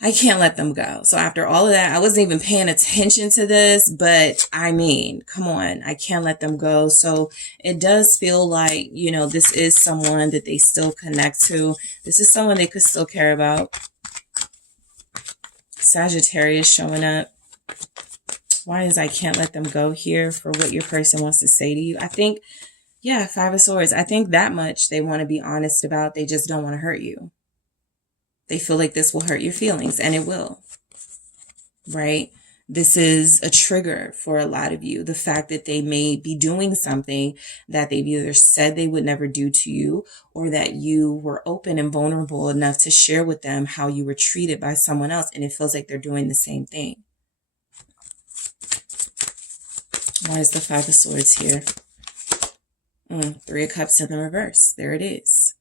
I can't let them go. So after all of that, I wasn't even paying attention to this, but I mean, come on, I can't let them go. So it does feel like, this is someone that they still connect to. This is someone they could still care about. Sagittarius showing up. Why is I can't let them go here for what your person wants to say to you? I think, Five of Swords. I think that much they want to be honest about. They just don't want to hurt you. They feel like this will hurt your feelings, and it will, right? This is a trigger for a lot of you. The fact that they may be doing something that they've either said they would never do to you, or that you were open and vulnerable enough to share with them how you were treated by someone else, and it feels like they're doing the same thing. Why is the Five of Swords here? Three of Cups in the reverse. There it is.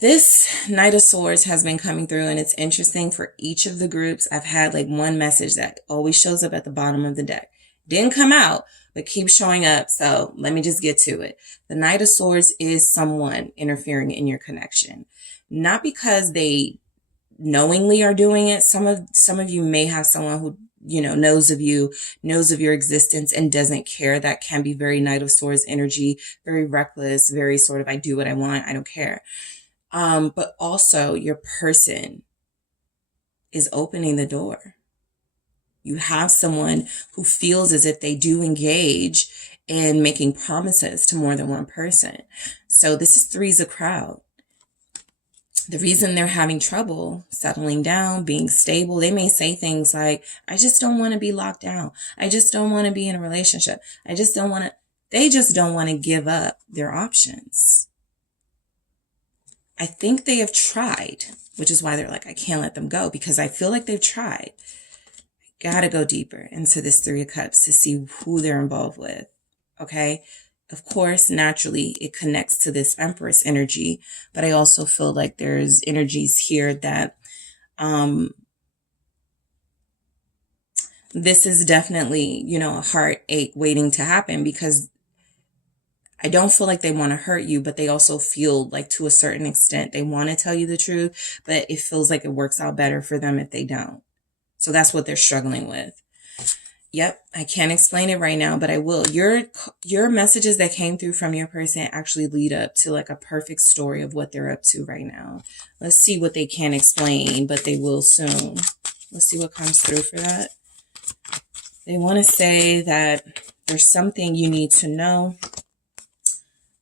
This Knight of Swords has been coming through, and it's interesting for each of the groups. I've had like one message that always shows up at the bottom of the deck. Didn't come out, but keeps showing up. So let me just get to it. The Knight of Swords is someone interfering in your connection. Not because they knowingly are doing it. Some of you may have someone who knows of you, knows of your existence, and doesn't care. That can be very Knight of Swords energy, very reckless, very sort of, I do what I want, I don't care. But also your person is opening the door. You have someone who feels as if they do engage in making promises to more than one person. So this is three's a crowd. The reason they're having trouble settling down, being stable, they may say things like, I just don't want to be locked down. I just don't want to be in a relationship. They just don't want to give up their options. I think they have tried, which is why they're like, I can't let them go, because I feel like they've tried. I gotta go deeper into this Three of Cups to see who they're involved with. Okay. Of course, naturally, it connects to this Empress energy, but I also feel like there's energies here that this is definitely, a heartache waiting to happen, because I don't feel like they want to hurt you, but they also feel like to a certain extent they want to tell you the truth, but it feels like it works out better for them if they don't. So that's what they're struggling with. Yep, I can't explain it right now, but I will. Your messages that came through from your person actually lead up to like a perfect story of what they're up to right now. Let's see what they can't explain, but they will soon. Let's see what comes through for that. They want to say that there's something you need to know.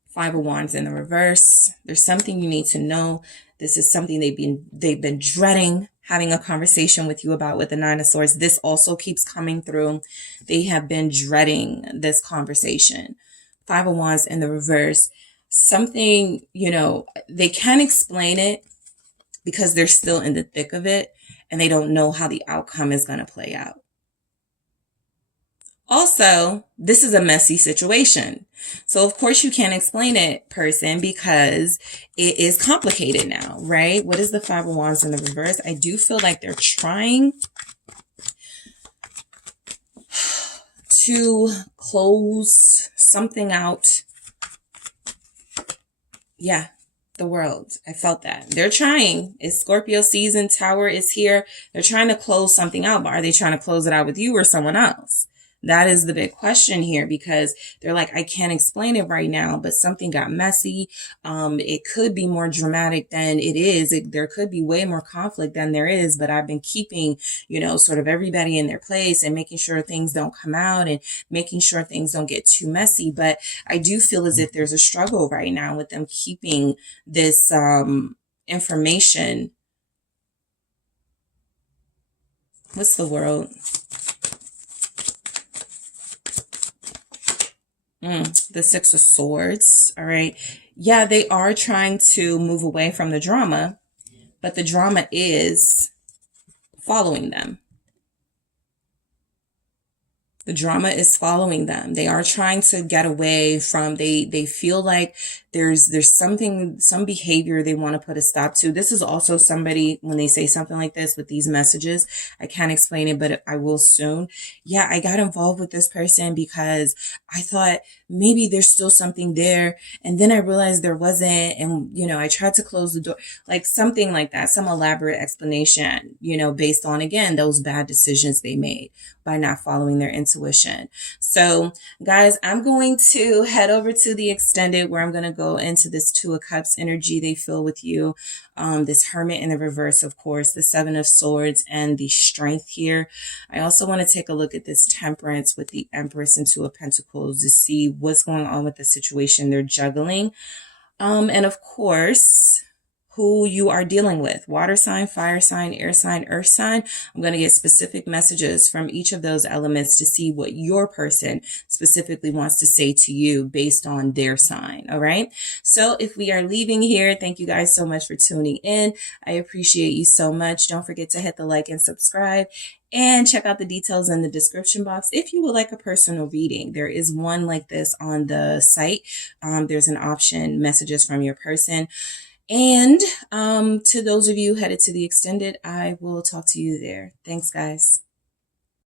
Five of Wands in the reverse. There's something you need to know. This is something they've been dreading having a conversation with you about with the Nine of Swords. This also keeps coming through. They have been dreading this conversation. Five of Wands in the reverse. Something, they can't explain it because they're still in the thick of it and they don't know how the outcome is going to play out. Also, this is a messy situation. So, of course, you can't explain it, person, because it is complicated now, right? What is the Five of Wands in the reverse? I do feel like they're trying to close something out. Yeah, the world. I felt that. They're trying. It's Scorpio season. Tower is here. They're trying to close something out, but are they trying to close it out with you or someone else? That is the big question here, because they're like, I can't explain it right now, but something got messy. It could be more dramatic than it is. There could be way more conflict than there is, but I've been keeping, sort of everybody in their place and making sure things don't come out and making sure things don't get too messy. But I do feel as if there's a struggle right now with them keeping this information. What's the world? The Six of Swords. All right. Yeah, they are trying to move away from the drama, but the drama is following them. The drama is following them. They are trying to get away from, they feel like there's some behavior they want to put a stop to. This is also somebody, when they say something like this with these messages, I can't explain it, but I will soon. Yeah, I got involved with this person because I thought maybe there's still something there. And then I realized there wasn't. And, I tried to close the door, like something like that, some elaborate explanation, based on, again, those bad decisions they made by not following their intuition. So guys, I'm going to head over to the extended, where I'm going to go into this Two of Cups energy they feel with you. This Hermit in the reverse, of course, the Seven of Swords and the Strength here. I also want to take a look at this Temperance with the Empress and Two of Pentacles to see what's going on with the situation they're juggling. And of course, who you are dealing with. Water sign, fire sign, air sign, earth sign. I'm going to get specific messages from each of those elements to see what your person specifically wants to say to you based on their sign. All right. So if we are leaving here, thank you guys so much for tuning in. I appreciate you so much. Don't forget to hit the like and subscribe. And check out the details in the description box if you would like a personal reading. There is one like this on the site. There's an option, messages from your person. And to those of you headed to the extended, I will talk to you there. Thanks, guys.